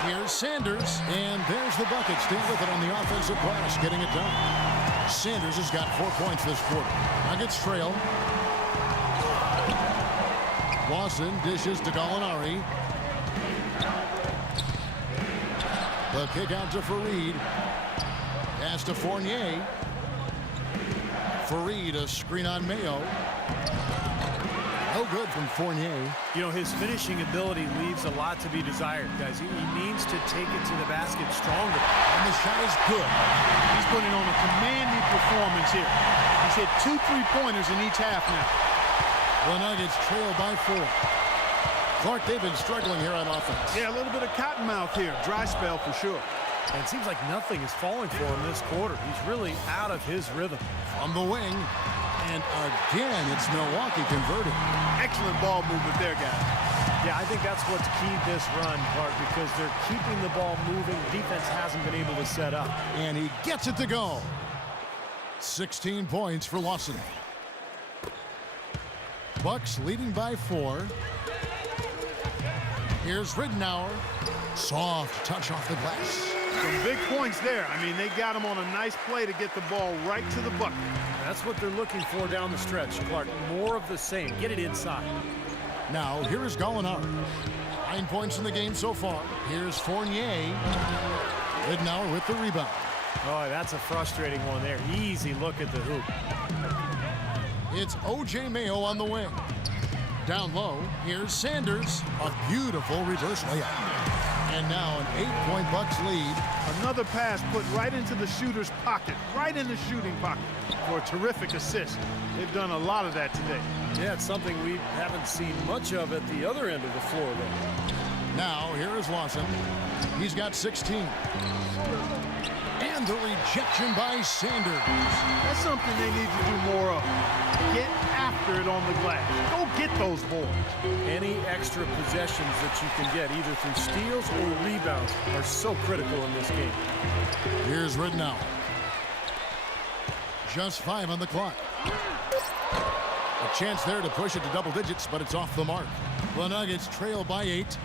Here's Sanders, and there's the bucket. Stay with it on the offensive glass, getting it done. Sanders has got 4 points this quarter. Nuggets trail. Lawson dishes to Gallinari. The kick out to Fareed. Pass to Fournier. Fareed, a screen on Mayo. No good from Fournier. You know, his finishing ability leaves a lot to be desired, guys. He needs to take it to the basket stronger. And the shot is good. He's putting on a commanding performance here. He's hit 2 3-pointers in each half now. The Nuggets trail by 4. Clark, they've been struggling here on offense. Yeah, a little bit of cottonmouth here. Dry spell for sure. And it seems like nothing is falling for him this quarter. He's really out of his rhythm. From the wing. And again, it's Milwaukee converting. Excellent ball movement there, guys. Yeah, I think that's what's keyed this run, Clark, because they're keeping the ball moving. Defense hasn't been able to set up. And he gets it to go. 16 points for Lawson. Bucks leading by 4. Here's Ridnour. Soft touch off the glass. Some big points there. I mean, they got him on a nice play to get the ball right to the bucket. That's what they're looking for down the stretch, Clark. More of the same. Get it inside. Now, here is Gallinari. 9 points in the game so far. Here's Fournier. Ridnour with the rebound. Oh, that's a frustrating one there. Easy look at the hoop. It's O.J. Mayo on the wing. Down low, here's Sanders. A beautiful reverse layup. And now an 8-point Bucks lead. Another pass put right into the shooter's pocket, right in the shooting pocket for a terrific assist. They've done a lot of that today. Yeah, it's something we haven't seen much of at the other end of the floor, though. Now, here is Lawson. He's got 16. And the rejection by Sanders. That's something they need to do more of. Get after it on the glass. Go get those boards. Any extra possessions that you can get, either through steals or rebounds, are so critical in this game. Here's Ridnour. Just 5 on the clock. A chance there to push it to double digits, but it's off the mark. The Nuggets trail by 8.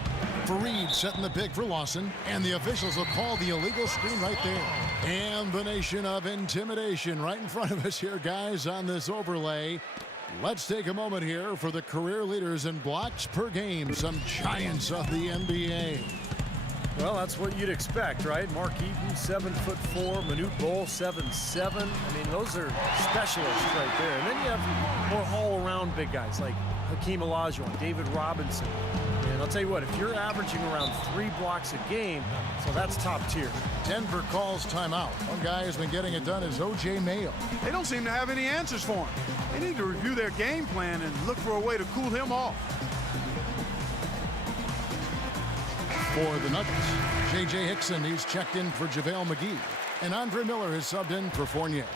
Fareed setting the pick for Lawson, and the officials will call the illegal screen right there. And the nation of intimidation right in front of us here, guys, on this overlay. Let's take a moment here for the career leaders in blocks per game, some giants of the NBA. Well, that's what you'd expect, right? Mark Eaton, 7'4", Manute Bol, 7'7". I mean, those are specialists right there. And then you have more all-around big guys like Hakeem Olajuwon, David Robinson. And I'll tell you what, if you're averaging around 3 blocks a game, so that's top tier. Denver calls timeout. One guy has been getting it done is O.J. Mayo. They don't seem to have any answers for him. They need to review their game plan and look for a way to cool him off. For the Nuggets, J.J. Hickson, he's checked in for JaVale McGee. And Andre Miller has subbed in for Fournier.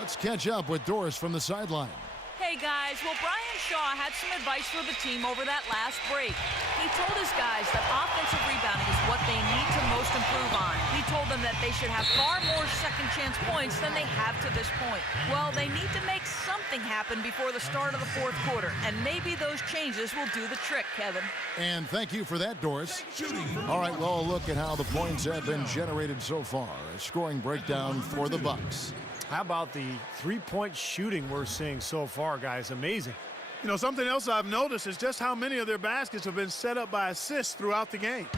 Let's catch up with Doris from the sideline. Hey guys, well, Brian Shaw had some advice for the team over that last break. He told his guys that offensive rebounding is what they need to most improve on. He told them that they should have far more second chance points than they have to this point. Well, they need to make something happen before the start of the fourth quarter, and maybe those changes will do the trick, Kevin. And thank you for that, Doris. All right, well, look at how the points have been generated so far. A scoring breakdown for the Bucks. How about the three-point shooting we're seeing so far, guys? Amazing. You know, something else I've noticed is just how many of their baskets have been set up by assists throughout the game.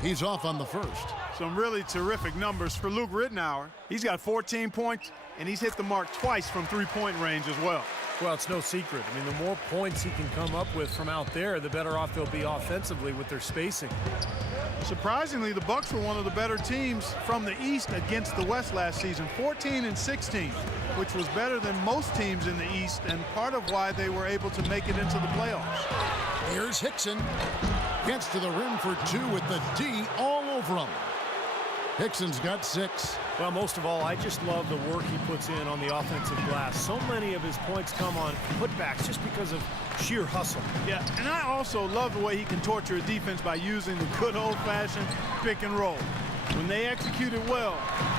He's off on the first. Some really terrific numbers for Luke Ridnour. He's got 14 points, and he's hit the mark twice from three-point range as well. Well, it's no secret. I mean, the more points he can come up with from out there, the better off they'll be offensively with their spacing. Surprisingly, the Bucks were one of the better teams from the East against the West last season, 14-16, which was better than most teams in the East, and part of why they were able to make it into the playoffs. Here's Hickson. Gets to the rim for 2 with the D all over him. Hickson's got 6. Well, most of all, I just love the work he puts in on the offensive glass. So many of his points come on putbacks just because of sheer hustle. Yeah, and I also love the way he can torture a defense by using the good old-fashioned pick and roll. When they execute it well,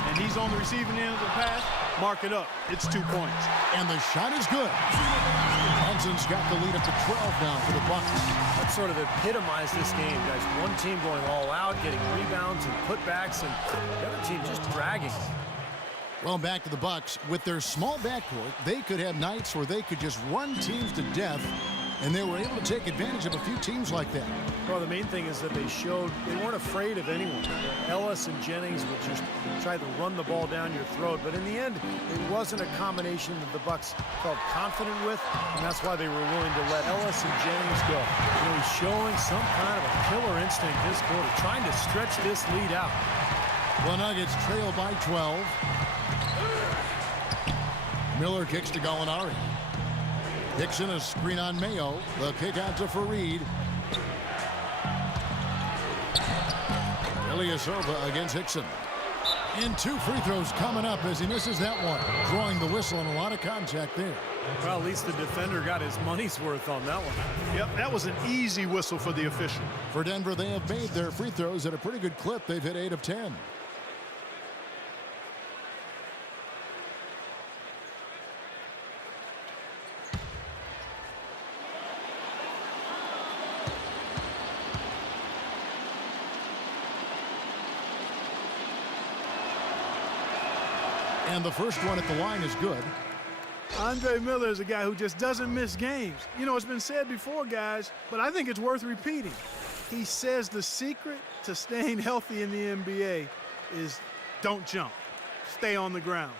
and he's on the receiving end of the pass, mark it up. It's 2 points. And the shot is good. And Henson's got the lead up to 12 now for the Bucks. That sort of epitomized this game, guys. One team going all out, getting rebounds and putbacks, and the other team just dragging. Well, back to the Bucks. With their small backcourt, they could have nights where they could just run teams to death, and they were able to take advantage of a few teams like that. Well, the main thing is that they weren't afraid of anyone. Ellis and Jennings would just try to run the ball down your throat, but in the end, it wasn't a combination that the Bucks felt confident with, and that's why they were willing to let Ellis and Jennings go. He's showing some kind of a killer instinct this quarter, trying to stretch this lead out. The Nuggets trail by 12. Miller kicks to Gallinari. Hickson, a screen on Mayo. The kick out to Fareed. Ilyasova against Hickson. And 2 free throws coming up as he misses that one. Drawing the whistle and a lot of contact there. Well, at least the defender got his money's worth on that one. Yep, that was an easy whistle for the official. For Denver, they have made their free throws at a pretty good clip. They've hit 8 of 10. And the first one at the line is good. Andre Miller is a guy who just doesn't miss games. You know, it's been said before, guys, but I think it's worth repeating. He says the secret to staying healthy in the NBA is don't jump. Stay on the ground.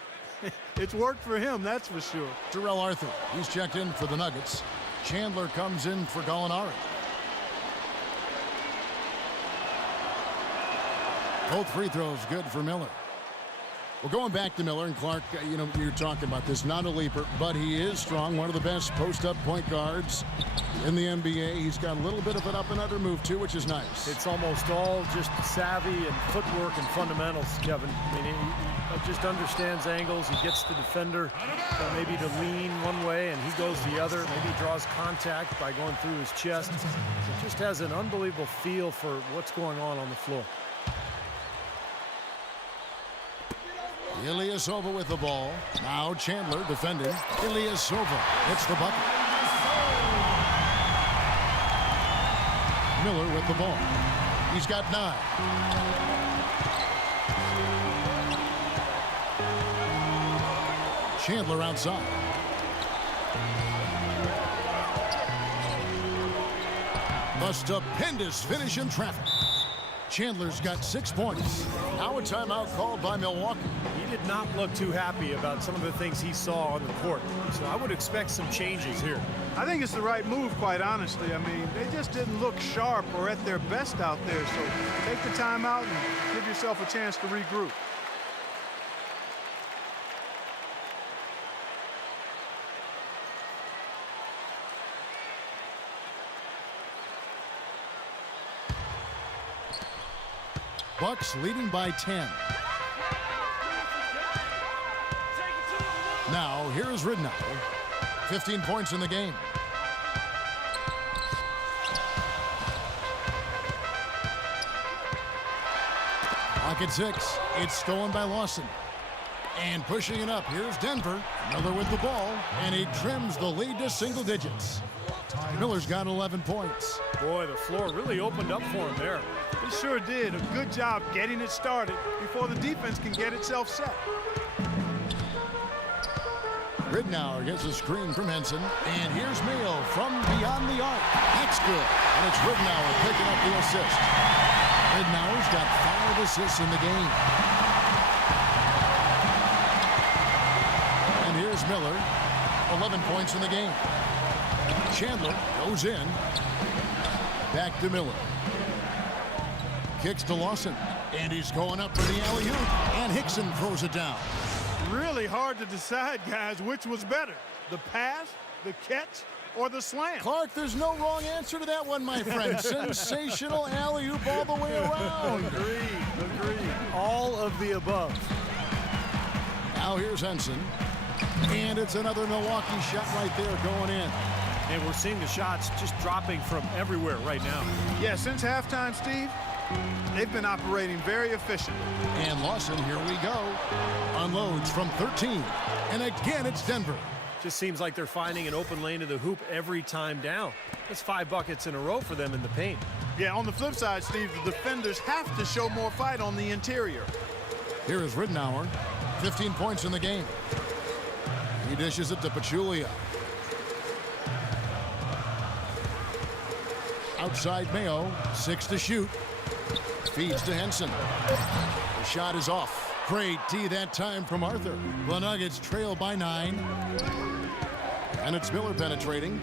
It's worked for him, that's for sure. Terrell Arthur, he's checked in for the Nuggets. Chandler comes in for Gallinari. Both free throws good for Miller. Well, going back to Miller and Clark, you know, you're talking about this, not a leaper, but he is strong, one of the best post-up point guards in the NBA. He's got a little bit of an up and under move, too, which is nice. It's almost all just savvy and footwork and fundamentals, Kevin. I mean, he just understands angles. He gets the defender maybe to lean one way, and he goes the other. Maybe he draws contact by going through his chest. He just has an unbelievable feel for what's going on the floor. Ilyasova with the ball. Now Chandler defending. Ilyasova hits the bucket. Miller with the ball. He's got 9. Chandler outside. A stupendous finish in traffic. Chandler's got 6 points. Now a timeout called by Milwaukee. He did not look too happy about some of the things he saw on the court. So I would expect some changes here. I think it's the right move, quite honestly. I mean, they just didn't look sharp or at their best out there. So take the timeout and give yourself a chance to regroup. Bucks leading by 10. Now, here's Ridnow. 15 points in the game. Clock at 6. It's stolen by Lawson. And pushing it up, here's Denver. Miller with the ball, and he trims the lead to single digits. Miller's got 11 points. Boy, the floor really opened up for him there. He sure did. A good job getting it started before the defense can get itself set. Ridnow gets a screen from Henson. And here's Mayo from beyond the arc. That's good. And it's Ridnow picking up the assist. Ridnow's got 5 assists in the game. And here's Miller. 11 points in the game. Chandler goes in. Back to Miller. Kicks to Lawson. And he's going up for the alley-oop. And Hickson throws it down. Really hard to decide, guys, which was better. The pass, the catch, or the slam. Clark, there's no wrong answer to that one, my friend. Sensational alley-oop all the way around. Agreed. All of the above. Now here's Henson. And it's another Milwaukee shot right there going in. And we're seeing the shots just dropping from everywhere right now. Yeah, since halftime, Steve, they've been operating very efficiently. And Lawson, here we go. Unloads from 13. And again, it's Denver. Just seems like they're finding an open lane to the hoop every time down. That's 5 buckets in a row for them in the paint. Yeah, on the flip side, Steve, the defenders have to show more fight on the interior. Here is Ridenour, 15 points in the game. He dishes it to Pachulia. Outside Mayo, 6 to shoot. Feeds to Henson. The shot is off. Great D that time from Arthur. The Nuggets trail by 9. And it's Miller penetrating.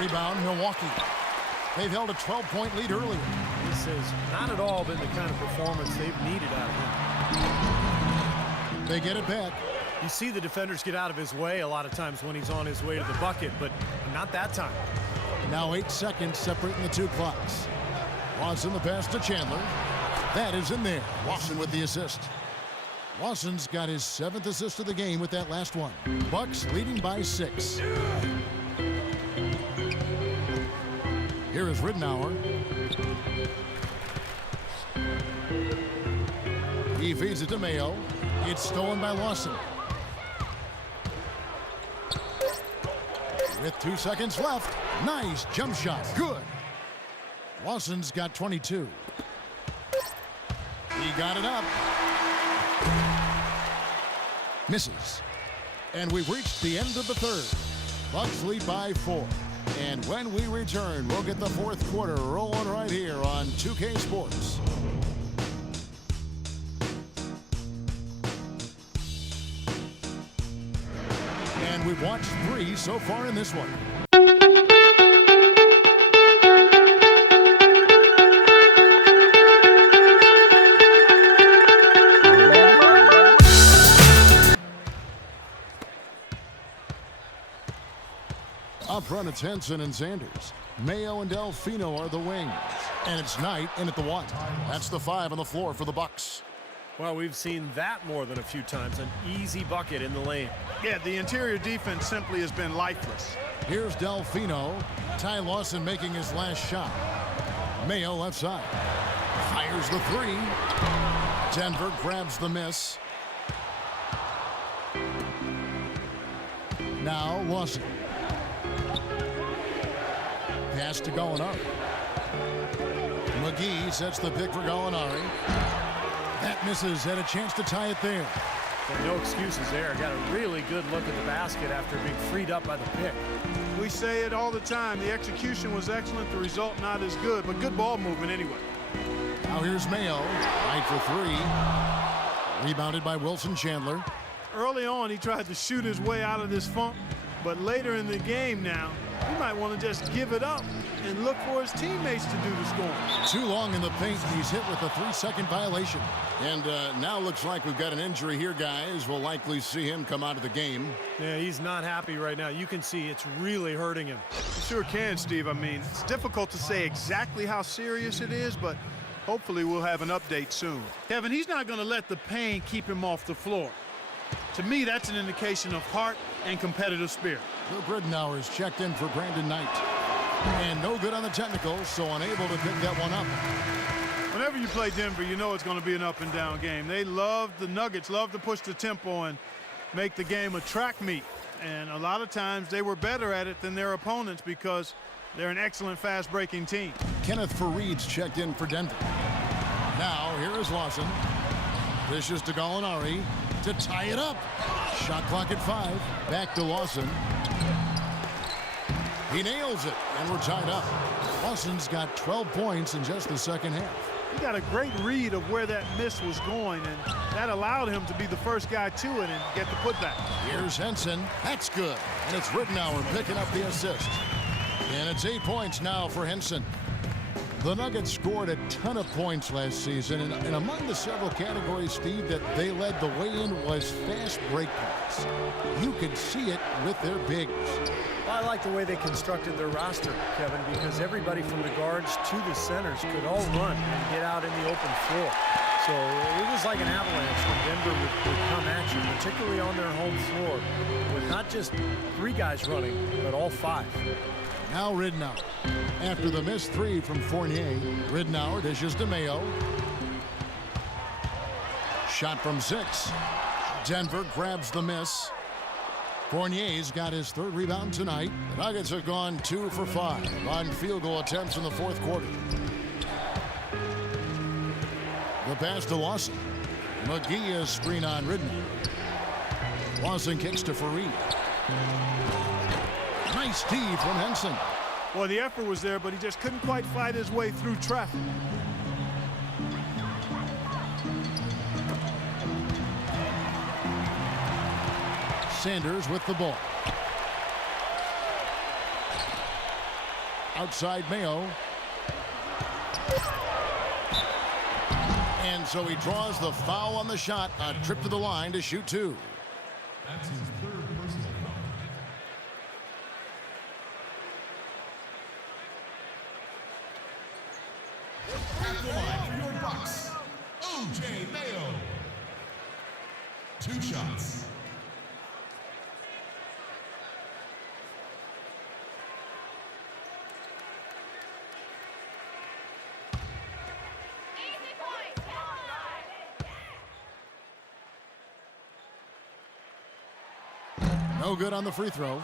Rebound, Milwaukee. They've held a 12-point lead earlier. This has not at all been the kind of performance they've needed out of him. They get it back. You see the defenders get out of his way a lot of times when he's on his way to the bucket, but not that time. Now 8 seconds separating the 2 clocks. Lawson the pass to Chandler. That is in there. Lawson with the assist. Lawson's got his 7th assist of the game with that last one. Bucks leading by 6. Here is Ridenour. He feeds it to Mayo. It's stolen by Lawson. With 2 seconds left. Nice jump shot. Good. Lawson's got 22. He got it up. Misses. And we've reached the end of the 3rd. Bucks lead by 4. And when we return, we'll get the 4th quarter rolling right here on 2K Sports. And we've watched 3 so far in this one. Up front, it's Henson and Sanders. Mayo and Delfino are the wings. And it's Knight in at the 1. That's the 5 on the floor for the Bucks. Well, we've seen that more than a few times. An easy bucket in the lane. Yeah, the interior defense simply has been lifeless. Here's Delfino. Ty Lawson making his last shot. Mayo left side. Fires the 3. Denver grabs the miss. Now Lawson. Pass to Gallinari. McGee sets the pick for Gallinari. That misses. Had a chance to tie it there. But no excuses there. Got a really good look at the basket after being freed up by the pick. We say it all the time. The execution was excellent. The result not as good, but good ball movement anyway. Now here's Mayo. Right for 3. Rebounded by Wilson Chandler. Early on, he tried to shoot his way out of this funk, but later in the game now, he might want to just give it up and look for his teammates to do the scoring. Too long in the paint. He's hit with a 3-second violation. And now looks like we've got an injury here, guys. We'll likely see him come out of the game. Yeah, he's not happy right now. You can see it's really hurting him. You sure can, Steve. I mean, it's difficult to say exactly how serious it is, but hopefully we'll have an update soon. Kevin, he's not going to let the pain keep him off the floor. To me, that's an indication of heart and competitive spirit. Luke Ridenour is checked in for Brandon Knight. And no good on the technical, so unable to pick that one up. Whenever you play Denver, you know it's going to be an up-and-down game. They love, the Nuggets love to push the tempo and make the game a track meet. And a lot of times they were better at it than their opponents because they're an excellent fast-breaking team. Kenneth Farid's checked in for Denver. Now, here is Lawson. Dishes to Gallinari to tie it up. Shot clock at 5. Back to Lawson. He nails it, and we're tied up. Lawson's got 12 points in just the second half. He got a great read of where that miss was going, and that allowed him to be the first guy to it and get the putback. Here's Henson. That's good. And it's Ridenour picking up the assist. And it's 8 points now for Henson. The Nuggets scored a ton of points last season, and among the several categories, Steve, that they led the way in was fast break points. You could see it with their bigs. I like the way they constructed their roster, Kevin, because everybody from the guards to the centers could all run and get out in the open floor. So it was like an avalanche when Denver would come at you, particularly on their home floor, with not just 3 guys running, but all 5. Now Ridenour. After the missed 3 from Fournier, Ridenour dishes to Mayo. Shot from 6. Denver grabs the miss. Fournier's got his 3rd rebound tonight. The Nuggets have gone 2 for 5 on field goal attempts in the 4th quarter. The pass to Lawson. McGee is screen on Ridden. Lawson kicks to Fareed. Nice D from Henson. Well, the effort was there, but he just couldn't quite fight his way through traffic. Sanders with the ball. Outside Mayo. And so he draws the foul on the shot. A trip to the line to shoot 2. That's his 3rd personal foul. At the line for your Bucks, O.J. Mayo. 2 shots. No good on the free throw.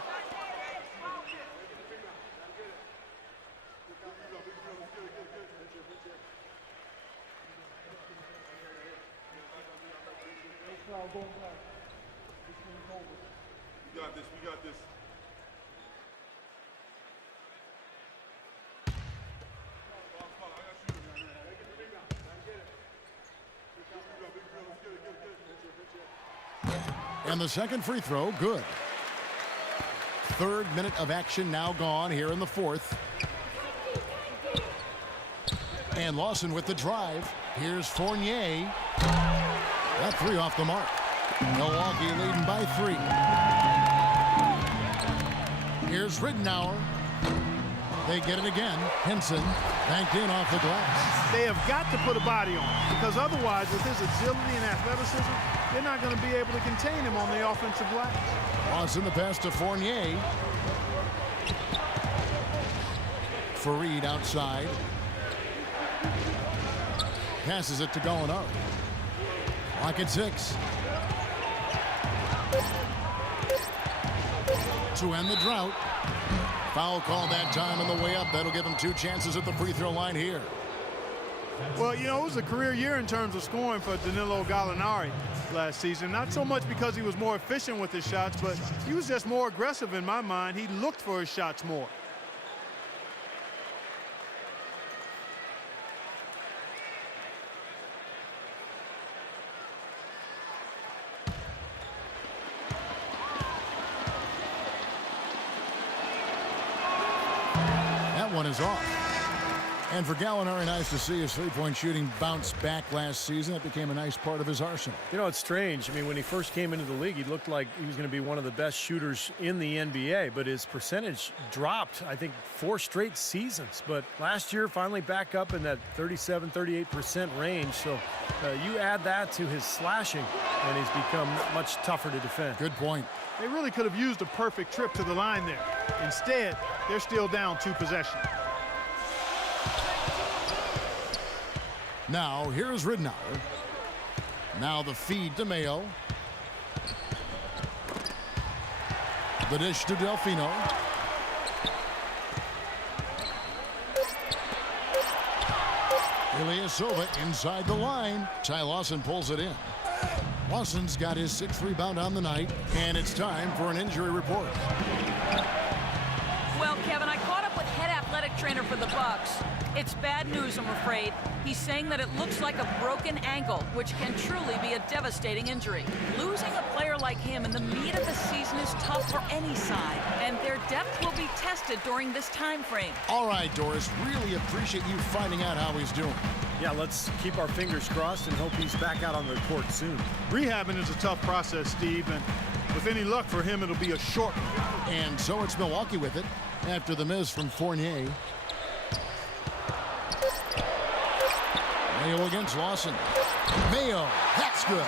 We got this. We got this. And the second free throw, good. 3rd minute of action now gone here in the 4th. And Lawson with the drive. Here's Fournier. That 3 off the mark. Milwaukee leading by 3. Here's Riddenauer. They get it again. Henson banked in off the glass. They have got to put a body on him, because otherwise, with his agility and athleticism, they're not going to be able to contain him on the offensive glass. Lawson the pass to Fournier. Fareed outside. Passes it to Gallinari. Clock at 6. To end the drought. Foul call that time on the way up. That'll give him 2 chances at the free throw line here. Well, you know, it was a career year in terms of scoring for Danilo Gallinari last season. Not so much because he was more efficient with his shots, but he was just more aggressive in my mind. He looked for his shots more. That one is off. And for Gallinari, nice to see his three-point shooting bounce back last season. It became a nice part of his arsenal. You know, it's strange. I mean, when he first came into the league, he looked like he was going to be one of the best shooters in the NBA, but his percentage dropped, I think, 4 straight seasons. But last year, finally back up in that 37, 38% range. So you add that to his slashing, and he's become much tougher to defend. Good point. They really could have used a perfect trip to the line there. Instead, they're still down 2 possessions. Now, here's Riddenauer. Now the feed to Mayo. The dish to Delfino. Ilyasova inside the line. Ty Lawson pulls it in. Lawson's got his 6th rebound on the night, and it's time for an injury report. Well, Kevin, I caught up with head athletic trainer for the Bucks. It's bad news, I'm afraid. He's saying that it looks like a broken ankle, which can truly be a devastating injury. Losing a player like him in the meat of the season is tough for any side, and their depth will be tested during this time frame. All right, Doris, really appreciate you finding out how he's doing. Yeah, let's keep our fingers crossed and hope he's back out on the court soon. Rehabbing is a tough process, Steve, and with any luck for him, it'll be a short one. And so it's Milwaukee with it after the miss from Fournier. Mayo against Lawson. Mayo, that's good.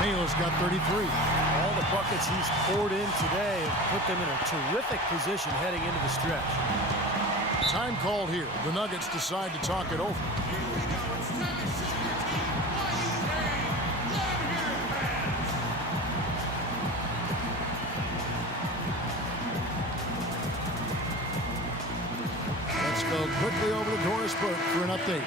Mayo's got 33. All the buckets he's poured in today have put them in a terrific position heading into the stretch. Time called here. The Nuggets decide to talk it over. quickly over to Doris Burke for an update.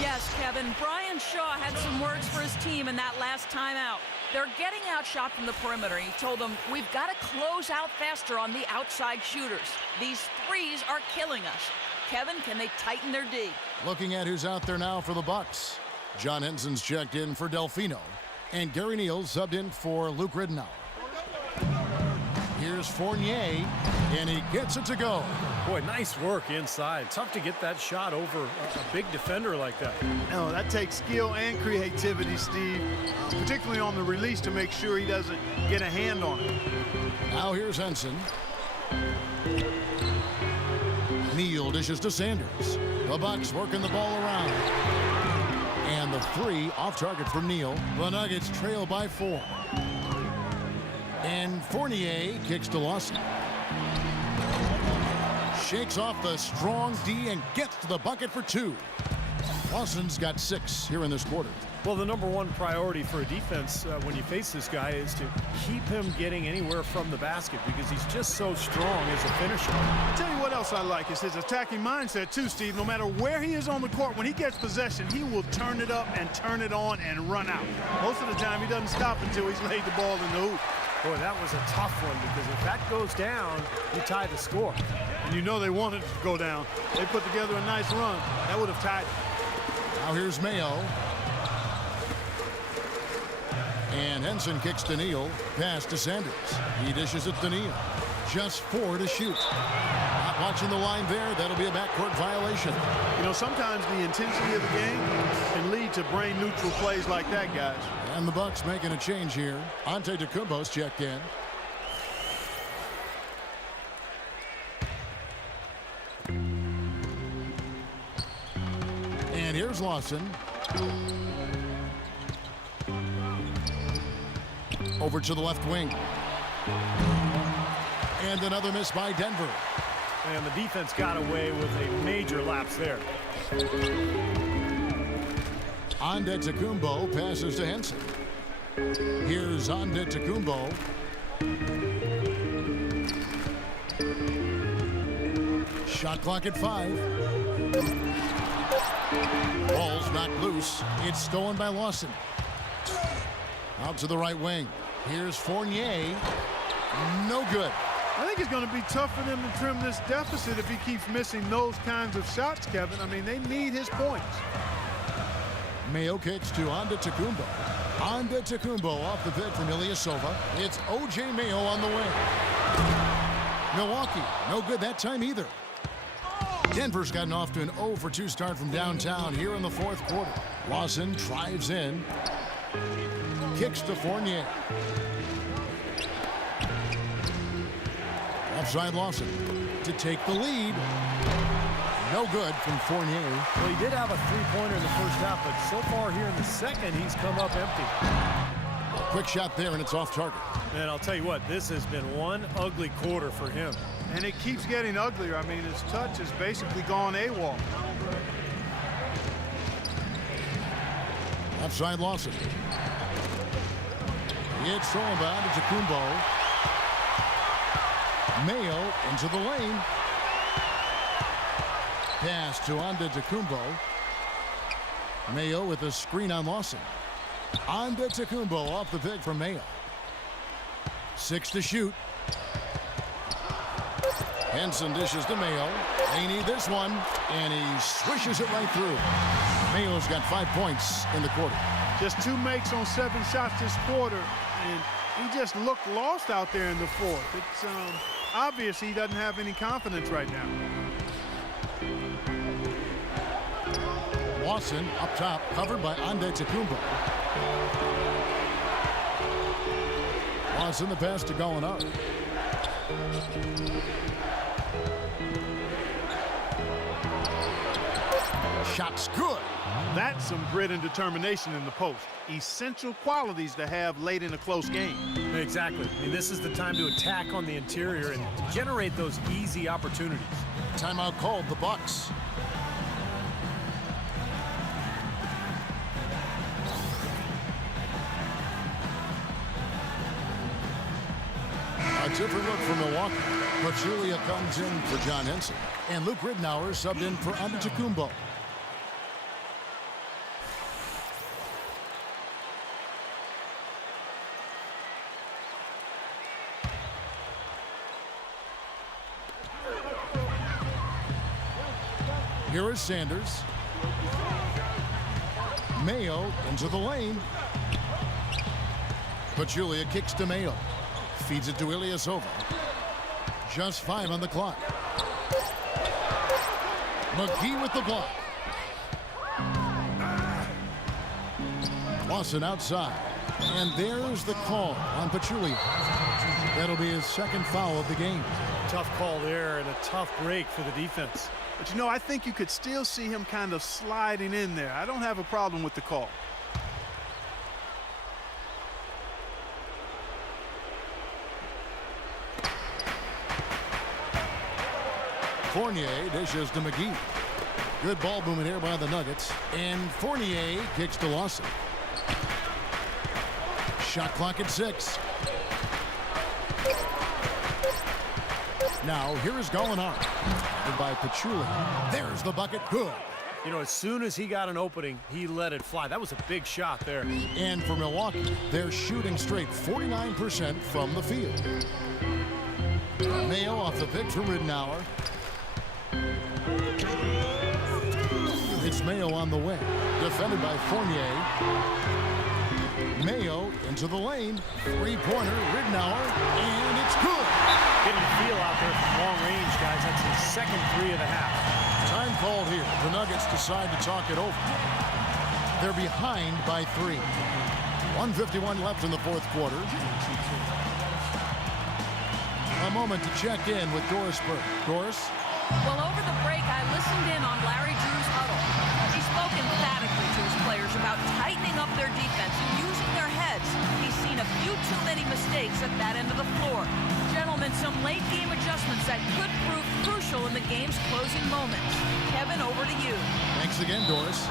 Yes, Kevin. Brian Shaw had some words for his team in that last timeout. They're getting outshot from the perimeter. He told them, we've got to close out faster on the outside shooters. These threes are killing us. Kevin, can they tighten their D? Looking at who's out there now for the Bucks. John Henson's checked in for Delfino. And Gary Neal subbed in for Luke Ridenour. Here's Fournier, and he gets it to go. Boy, nice work inside. Tough to get that shot over a big defender like that. No, that takes skill and creativity, Steve, particularly on the release to make sure he doesn't get a hand on it. Now here's Henson. Neal dishes to Sanders. The Bucks working the ball around. And the three off target from Neal. The Nuggets trail by 4. And Fournier kicks to Lawson. Shakes off the strong D and gets to the bucket for 2. Lawson's got 6 here in this quarter. Well, the number one priority for a defense when you face this guy is to keep him getting anywhere from the basket because he's just so strong as a finisher. I'll tell you what else I like is his attacking mindset too, Steve. No matter where he is on the court, when he gets possession, he will turn it up and turn it on and run out. Most of the time, he doesn't stop until he's laid the ball in the hoop. Boy, that was a tough one because if that goes down, you tie the score. And you know they wanted it to go down. They put together a nice run. That would have tied it. Now here's Mayo. And Henson kicks to Neal. Pass to Sanders. He dishes it to Neal. Just 4 to shoot. Not watching the line there. That'll be a backcourt violation. You know, sometimes the intensity of the game can lead to brain-neutral plays like that, guys. And the Bucks making a change here. Antetokounmpo's checked in. And here's Lawson. Over to the left wing. And another miss by Denver. And the defense got away with a major lapse there. Antetokounmpo passes to Henson. Here's Antetokounmpo. Shot clock at 5. Ball's knocked loose. It's stolen by Lawson. Out to the right wing. Here's Fournier. No good. I think it's going to be tough for them to trim this deficit if he keeps missing those kinds of shots, Kevin. I mean, they need his points. Mayo kicks to Antetokounmpo. Antetokounmpo off the pick from Ilyasova. It's O.J. Mayo on the wing. Milwaukee, no good that time either. Denver's gotten off to an 0-for-2 start from downtown here in the 4th quarter. Lawson drives in. Kicks to Fournier. Offside Lawson to take the lead. No good from Fournier. Well, he did have a three-pointer in the first half, but so far here in the second, he's come up empty. A quick shot there, and it's off target. And I'll tell you what, this has been one ugly quarter for him. And it keeps getting uglier. I mean, his touch has basically gone AWOL. Offside Lawson. It's thrown by Antetokounmpo. Mayo into the lane. Pass to Antetokounmpo. Mayo with a screen on Lawson. Antetokounmpo off the pick from Mayo. 6 to shoot. Henson dishes to Mayo. They need this one, and he swishes it right through. Mayo's got 5 points in the quarter. Just 2 makes on 7 shots this quarter, and he just looked lost out there in the 4th. It's obvious he doesn't have any confidence right now. Lawson up top, covered by Antetokounmpo. Lawson the pass to Gallinari. Shot's good. That's some grit and determination in the post. Essential qualities to have late in a close game. Exactly. I mean, this is the time to attack on the interior and generate those easy opportunities. Timeout called, the Bucks. A different look for Milwaukee. Pachulia comes in for John Henson. And Luke Ridnour subbed in for Antetokounmpo. Here is Sanders. Mayo into the lane. Pachulia kicks to Mayo. Feeds it to Ilyasova. Just 5 on the clock. McGee with the block. Lawson outside. And there's the call on Pachulia. That'll be his second foul of the game. Tough call there and a tough break for the defense. But, you know, I think you could still see him kind of sliding in there. I don't have a problem with the call. Fournier dishes to McGee. Good ball movement here by the Nuggets. And Fournier kicks to Lawson. Shot clock at 6. Now here is Gallinari. By Pachulia. There's the bucket. Good. You know, as soon as he got an opening, he let it fly. That was a big shot there. And for Milwaukee, they're shooting straight 49% from the field. Mayo off the pick for Ridnour. It's Mayo on the wing. Defended by Fournier. Mayo into the lane. Three-pointer, Ridnour, and it's good. Getting a feel out there from long range, guys. That's his second 3 of the half. Time called here. The Nuggets decide to talk it over. They're behind by 3. 1:51 left in the fourth quarter. A moment to check in with Doris Burke. Doris? Well, over the break, I listened in on Larry Drew's huddle. He spoke emphatically to his players about tightening up their defense and using their heads. He's seen a few too many mistakes at that end of the floor. Gentlemen, some late-game adjustments that could prove crucial in the game's closing moments. Kevin, over to you. Thanks again, Doris.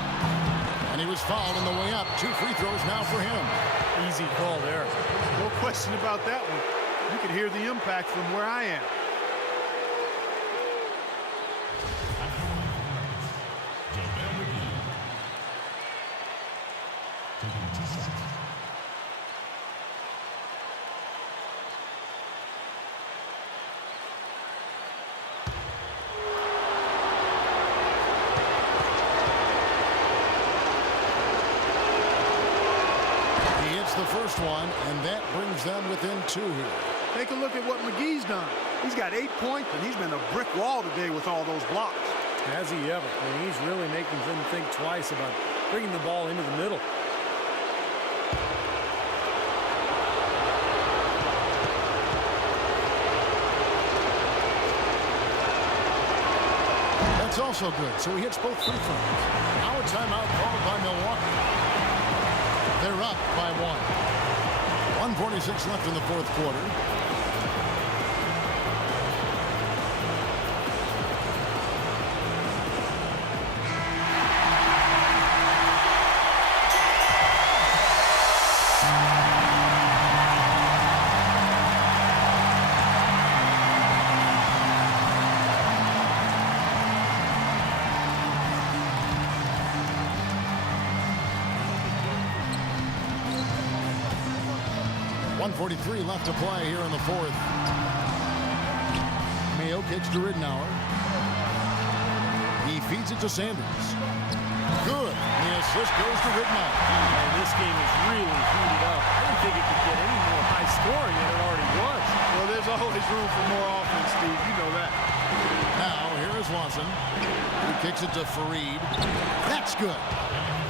And he was fouled on the way up. 2 free throws now for him. Easy call there. No question about that one. You could hear the impact from where I am. The first one, and that brings them within 2 here. Take a look at what McGee's done. He's got 8 points, and he's been a brick wall today with all those blocks. Has he ever? I mean, he's really making them think twice about bringing the ball into the middle. That's also good, so he hits both free throws. Now a timeout called by Milwaukee. They're up by 1. 1:46 left in the fourth quarter. .43 left to play here in the fourth. Mayo kicks to Ridnour. He feeds it to Sanders. Good. The assist goes to Ridnour. And this game is really heated up. I didn't think it could get any more high scoring than it already was. Well, there's always room for more offense, Steve. You know that. Now, here is Lawson. He kicks it to Fareed. That's good.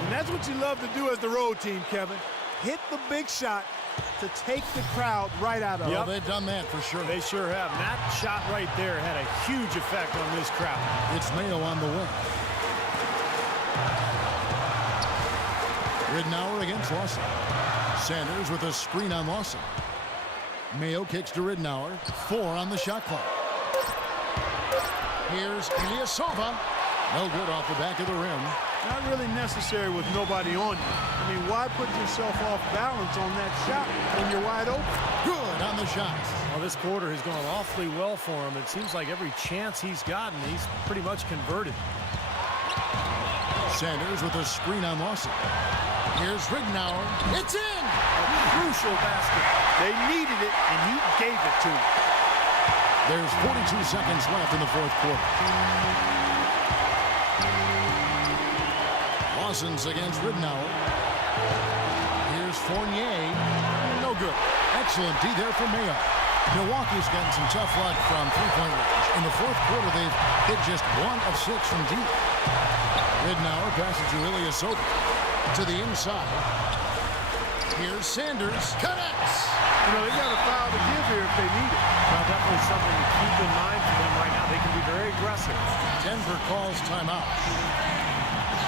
And that's what you love to do as the road team, Kevin. Hit the big shot to take the crowd right out of it. Well, they've done that for sure. They sure have. And that shot right there had a huge effect on this crowd. It's Mayo on the wing. Ridnour against Lawson. Sanders with a screen on Lawson. Mayo kicks to Ridnour. 4 on the shot clock. Here's Ilyasova. No good off the back of the rim. Not really necessary with nobody on you. I mean, why put yourself off balance on that shot when you're wide open? Good on the shot. Well, this quarter has gone awfully well for him. It seems like every chance he's gotten, he's pretty much converted. Sanders with a screen on Lawson. Here's Ridenour. It's in! A crucial basket. They needed it, and he gave it to them. There's 42 seconds left in the fourth quarter. Lawson's against Ridenour. Here's Fournier. No good. Excellent D there for Mayo. Milwaukee's gotten some tough luck from three-point range. In the fourth quarter, they've hit just 1 of 6 from deep. Ridenour passes to Ilyasova to the inside. Here's Sanders. Connects. You know, they got a foul to give here if they need it. Well, definitely something to keep in mind for them right now. They can be very aggressive. Denver calls timeout.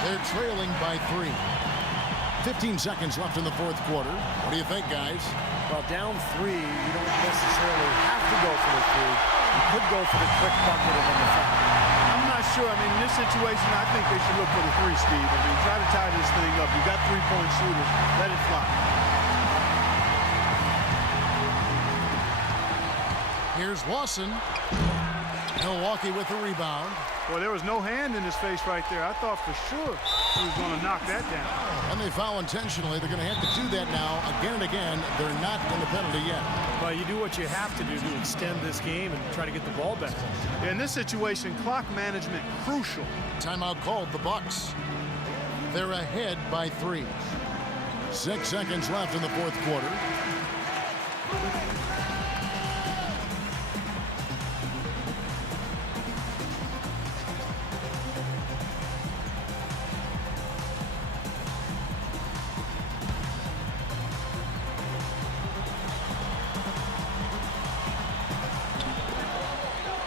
They're trailing by 3. 15 seconds left in the fourth quarter. What do you think, guys? Well, down 3, you don't necessarily have to go for the 3. You could go for the quick bucket and then the foul. I'm not sure. I mean, in this situation, I think they should look for the 3, Steve. I mean, try to tie this thing up. You got 3-point shooters. Let it fly. Here's Lawson. Milwaukee with the rebound. Well, there was no hand in his face right there. I thought for sure he was going to knock that down. And they foul intentionally. They're going to have to do that now again and again. They're not in the penalty yet. Well, you do what you have to do to extend this game and try to get the ball back. In this situation, clock management crucial. Timeout called the Bucks. They're ahead by 3. 6 seconds left in the fourth quarter.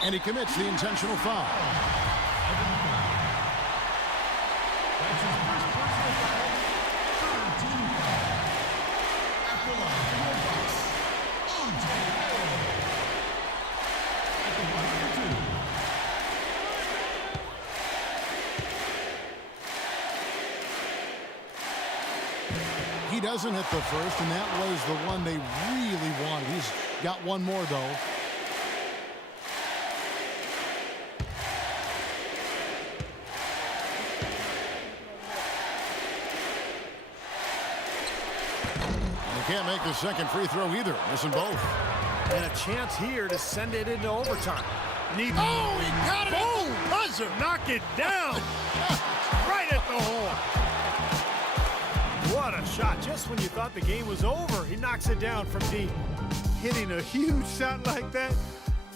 And he commits the intentional foul. That's his first personal foul. Third team foul. At the line for your Bucks, O.J. Mayo. At the line for 2. He doesn't hit the first, and that was the one they really wanted. He's got one more, though. Can't make the second free throw either. Missing both. And a chance here to send it into overtime. Oh, he got it! Boom! Buzzer! Knock it down! Right at the horn. What a shot. Just when you thought the game was over, he knocks it down from deep. Hitting a huge shot like that,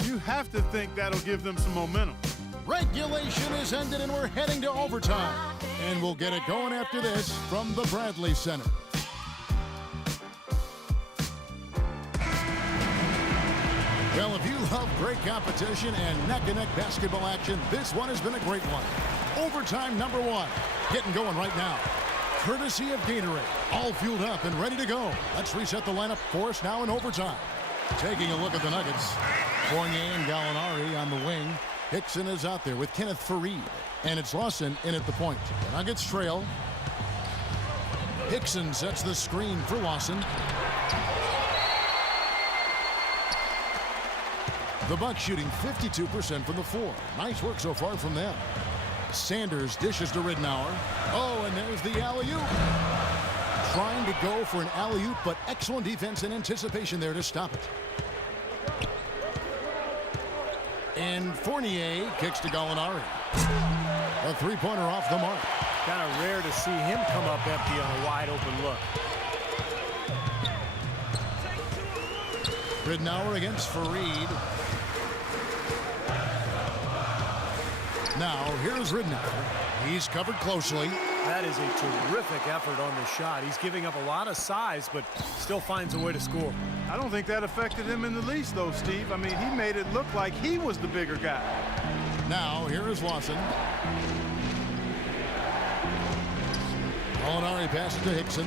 you have to think that'll give them some momentum. Regulation is ended and we're heading to overtime. And we'll get it going after this from the Bradley Center. Well, if you love great competition and neck-and-neck basketball action, this one has been a great one. Overtime number 1. Getting going right now. Courtesy of Gatorade. All fueled up and ready to go. Let's reset the lineup for us now in overtime. Taking a look at the Nuggets. Fournier and Gallinari on the wing. Hickson is out there with Kenneth Faried. And it's Lawson in at the point. The Nuggets trail. Hickson sets the screen for Lawson. The Bucks shooting 52% from the floor. Nice work so far from them. Sanders dishes to Ridenour. Oh, and there's the alley-oop. Trying to go for an alley-oop, but excellent defense and anticipation there to stop it. And Fournier kicks to Gallinari. A three-pointer off the mark. Kind of rare to see him come up empty on a wide-open look. Ridenour against Faried. Now, here's Ridenour. He's covered closely. That is a terrific effort on the shot. He's giving up a lot of size, but still finds a way to score. I don't think that affected him in the least, though, Steve. I mean, he made it look like he was the bigger guy. Now, here is Lawson. Gallinari passes to Hickson.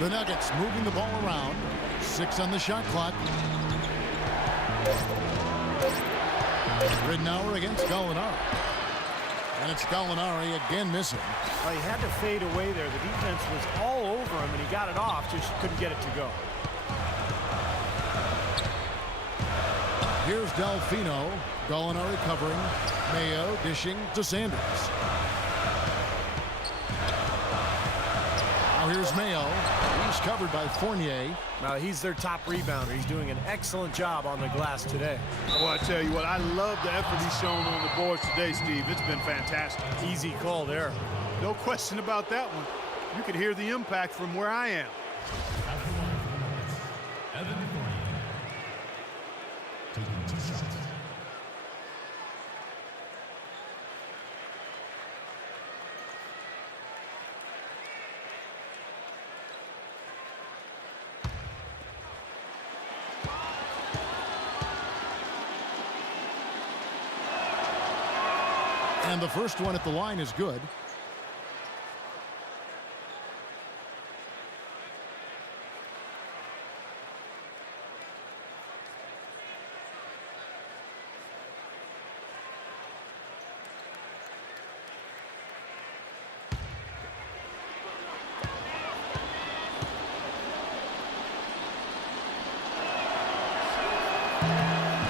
The Nuggets moving the ball around. 6 on the shot clock. Ridenour against Gallinari. And it's Gallinari again missing. Well, he had to fade away there. The defense was all over him, and he got it off, just couldn't get it to go. Here's Delfino. Gallinari covering. Mayo dishing to Sanders. Now here's Mayo. He's covered by Fournier. He's their top rebounder. He's doing an excellent job on the glass today. Well, I tell you what, I love the effort he's shown on the boards today, Steve. It's been fantastic. Easy call there. No question about that one. You could hear the impact from where I am. At the line for the Nuggets, Evan Fournier. Taking 2 shots. And the first one at the line is good.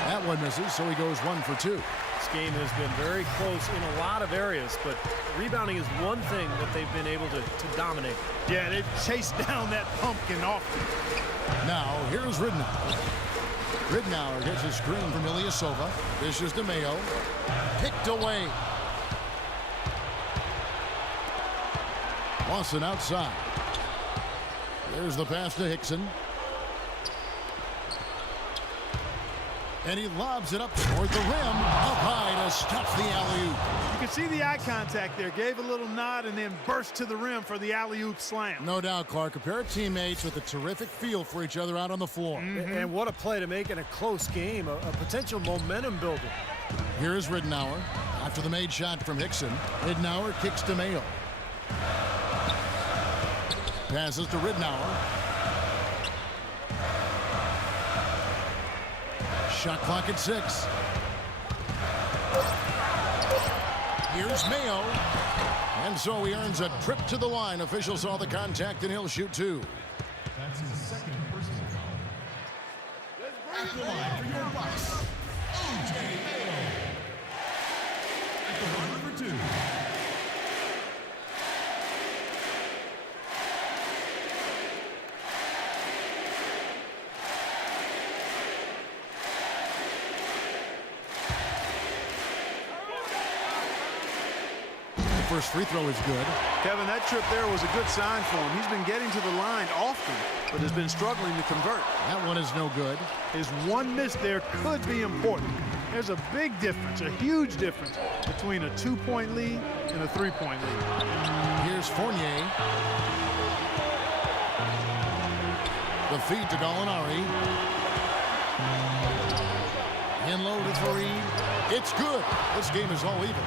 That one misses, so he goes 1 for 2. This game has been very close in a lot of areas, but rebounding is one thing that they've been able to dominate. Yeah, they've chased down that pumpkin often. Now, here's Ridnour. Ridnour gets a screen from Ilyasova. This is DeMayo. Picked away. Lawson outside. There's the pass to Hickson. And he lobs it up toward the rim. Up high to stop the alley-oop. You can see the eye contact there. Gave a little nod and then burst to the rim for the alley-oop slam. No doubt, Clark. A pair of teammates with a terrific feel for each other out on the floor. And what a play to make in a close game, a potential momentum builder. Here's Ridnour. After the made shot from Hickson, Ridnour kicks to Mayo. Passes to Ridnour. Shot clock at 6. Here's Mayo. And so he earns a trip to the line. Officials saw the contact and he'll shoot 2. That's his second personal foul. At the line for your Bucks, O.J. Mayo. At the line for 2. First free throw is good. Kevin, that trip there was a good sign for him. He's been getting to the line often, but has been struggling to convert. That one is no good. His one miss there could be important. There's a big difference, a huge difference between a 2-point lead and a 3-point lead. Here's Fournier. The feed to Gallinari. In low to Fareed. It's good. This game is all even.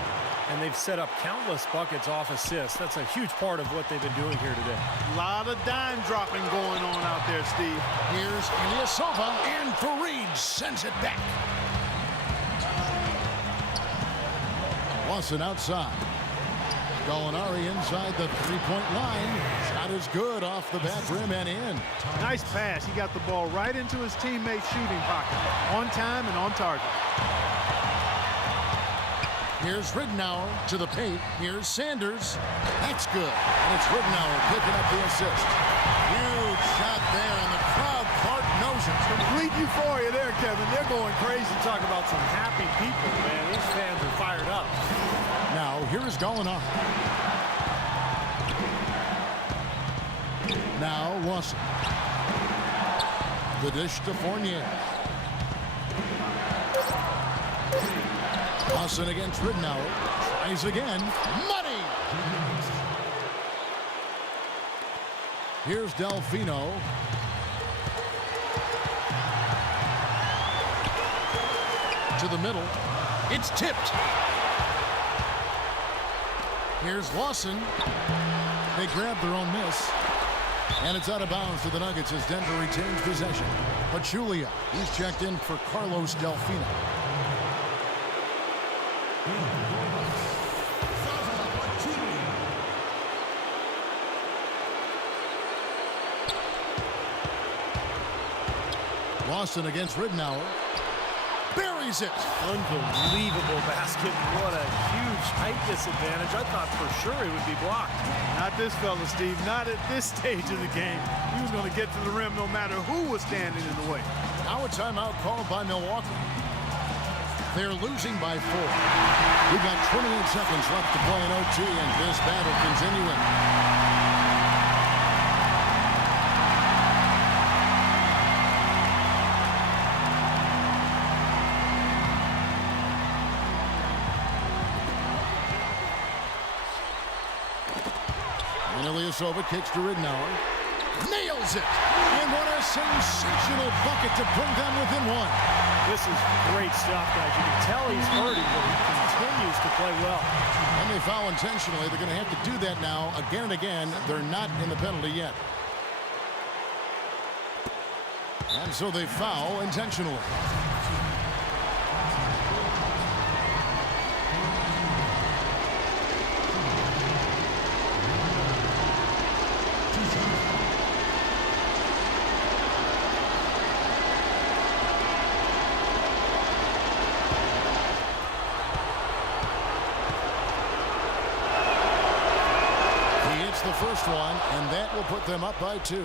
And they've set up countless buckets off assists. That's a huge part of what they've been doing here today. A lot of dime dropping going on out there, Steve. Here's Ilyasova, and Fareed sends it back. Lawson outside. Gallinari inside the three-point line. Shot is good off the back rim and in. Nice pass. He got the ball right into his teammate's shooting pocket. On time and on target. Here's Ridnour to the paint. Here's Sanders. That's good. And it's Ridnour picking up the assist. Huge shot there, and the crowd, Clark, knows it. Complete euphoria there, Kevin. They're going crazy. Talk about some happy people, man. These fans are fired up. Now, here is Gallinari. Now, Lawson. The dish to Fournier. Lawson against Ridnour. Tries again. Money! Here's Delfino. To the middle. It's tipped. Here's Lawson. They grab their own miss. And it's out of bounds to the Nuggets as Denver retains possession. Pachulia, he's checked in for Carlos Delfino. Lawson against Ridnour. buries it. Unbelievable basket. What a huge height disadvantage. I thought for sure he would be blocked. Not this fella, Steve. Not at this stage of the game. He was going to get to the rim no matter who was standing in the way. Now a timeout called by Milwaukee. They're losing by 4. We've got 28 seconds left to play in OT, and this battle continuing. Ilyasova kicks to Ridnour. Nails it! And what a sensational bucket to bring them within 1. This is great stuff, guys. You can tell he's hurting, but he continues to play well. And they foul intentionally. They're going to have to do that now again and again. They're not in the penalty yet. And so they foul intentionally. The first one, and that will put them up by 2.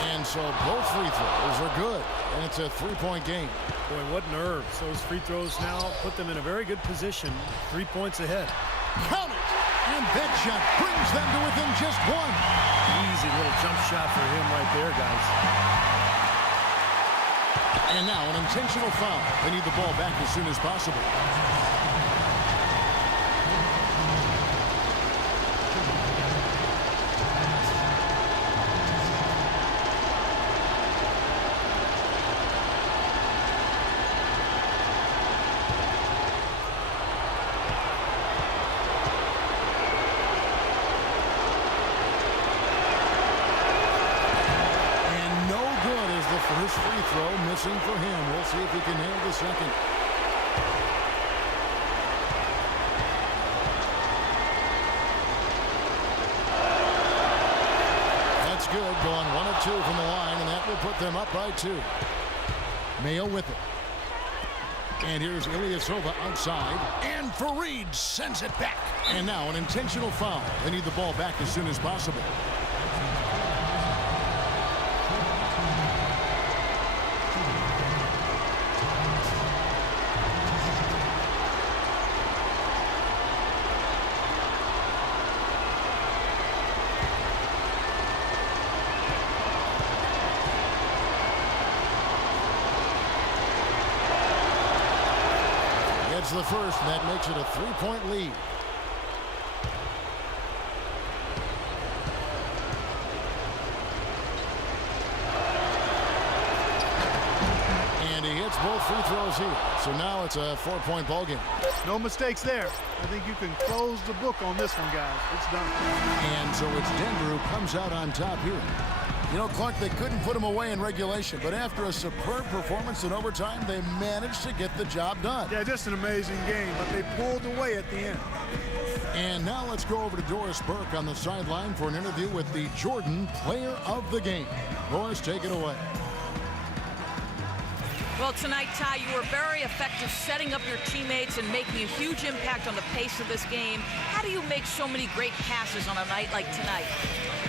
And so both free throws are good, and it's a 3-point game. Boy, what nerves. Those free throws now put them in a very good position. 3 points ahead. Count it! And that shot brings them to within just 1. Easy little jump shot for him right there, guys. And now an intentional foul. They need the ball back as soon as possible. First free throw missing for him. We'll see if he can nail the second. That's good. Going 1 of 2 from the line, and that will put them up by 2. Mayo with it. And here's Ilyasova outside. And Fareed sends it back. And now an intentional foul. They need the ball back as soon as possible. The first, and that makes it a 3-point lead. And he hits both free throws here. So now it's a 4-point ball game. No mistakes there. I think you can close the book on this one, guys. It's done. And so it's Denver who comes out on top here. You know, Clark, they couldn't put him away in regulation, but after a superb performance in overtime, they managed to get the job done. Yeah, just an amazing game, but they pulled away at the end. And now let's go over to Doris Burke on the sideline for an interview with the Jordan Player of the Game. Doris, take it away. Well, tonight, Ty, you were very effective setting up your teammates and making a huge impact on the pace of this game. How do you make so many great passes on a night like tonight?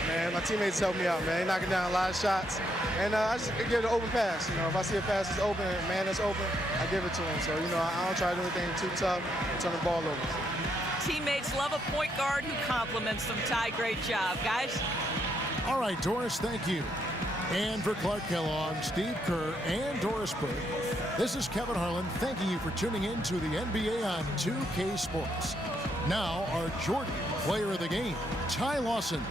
Man, my teammates help me out, man. They knocking down a lot of shots. And I just get an open pass. You know, if I see a pass that's open, a man that's open, I give it to him. So, you know, I don't try to do anything too tough and turn the ball over. Teammates love a point guard who compliments them, Ty. Great job, guys. All right, Doris, thank you. And for Clark Kellogg, Steve Kerr, and Doris Burke, this is Kevin Harlan thanking you for tuning in to the NBA on 2K Sports. Now, our Jordan Player of the Game, Ty Lawson.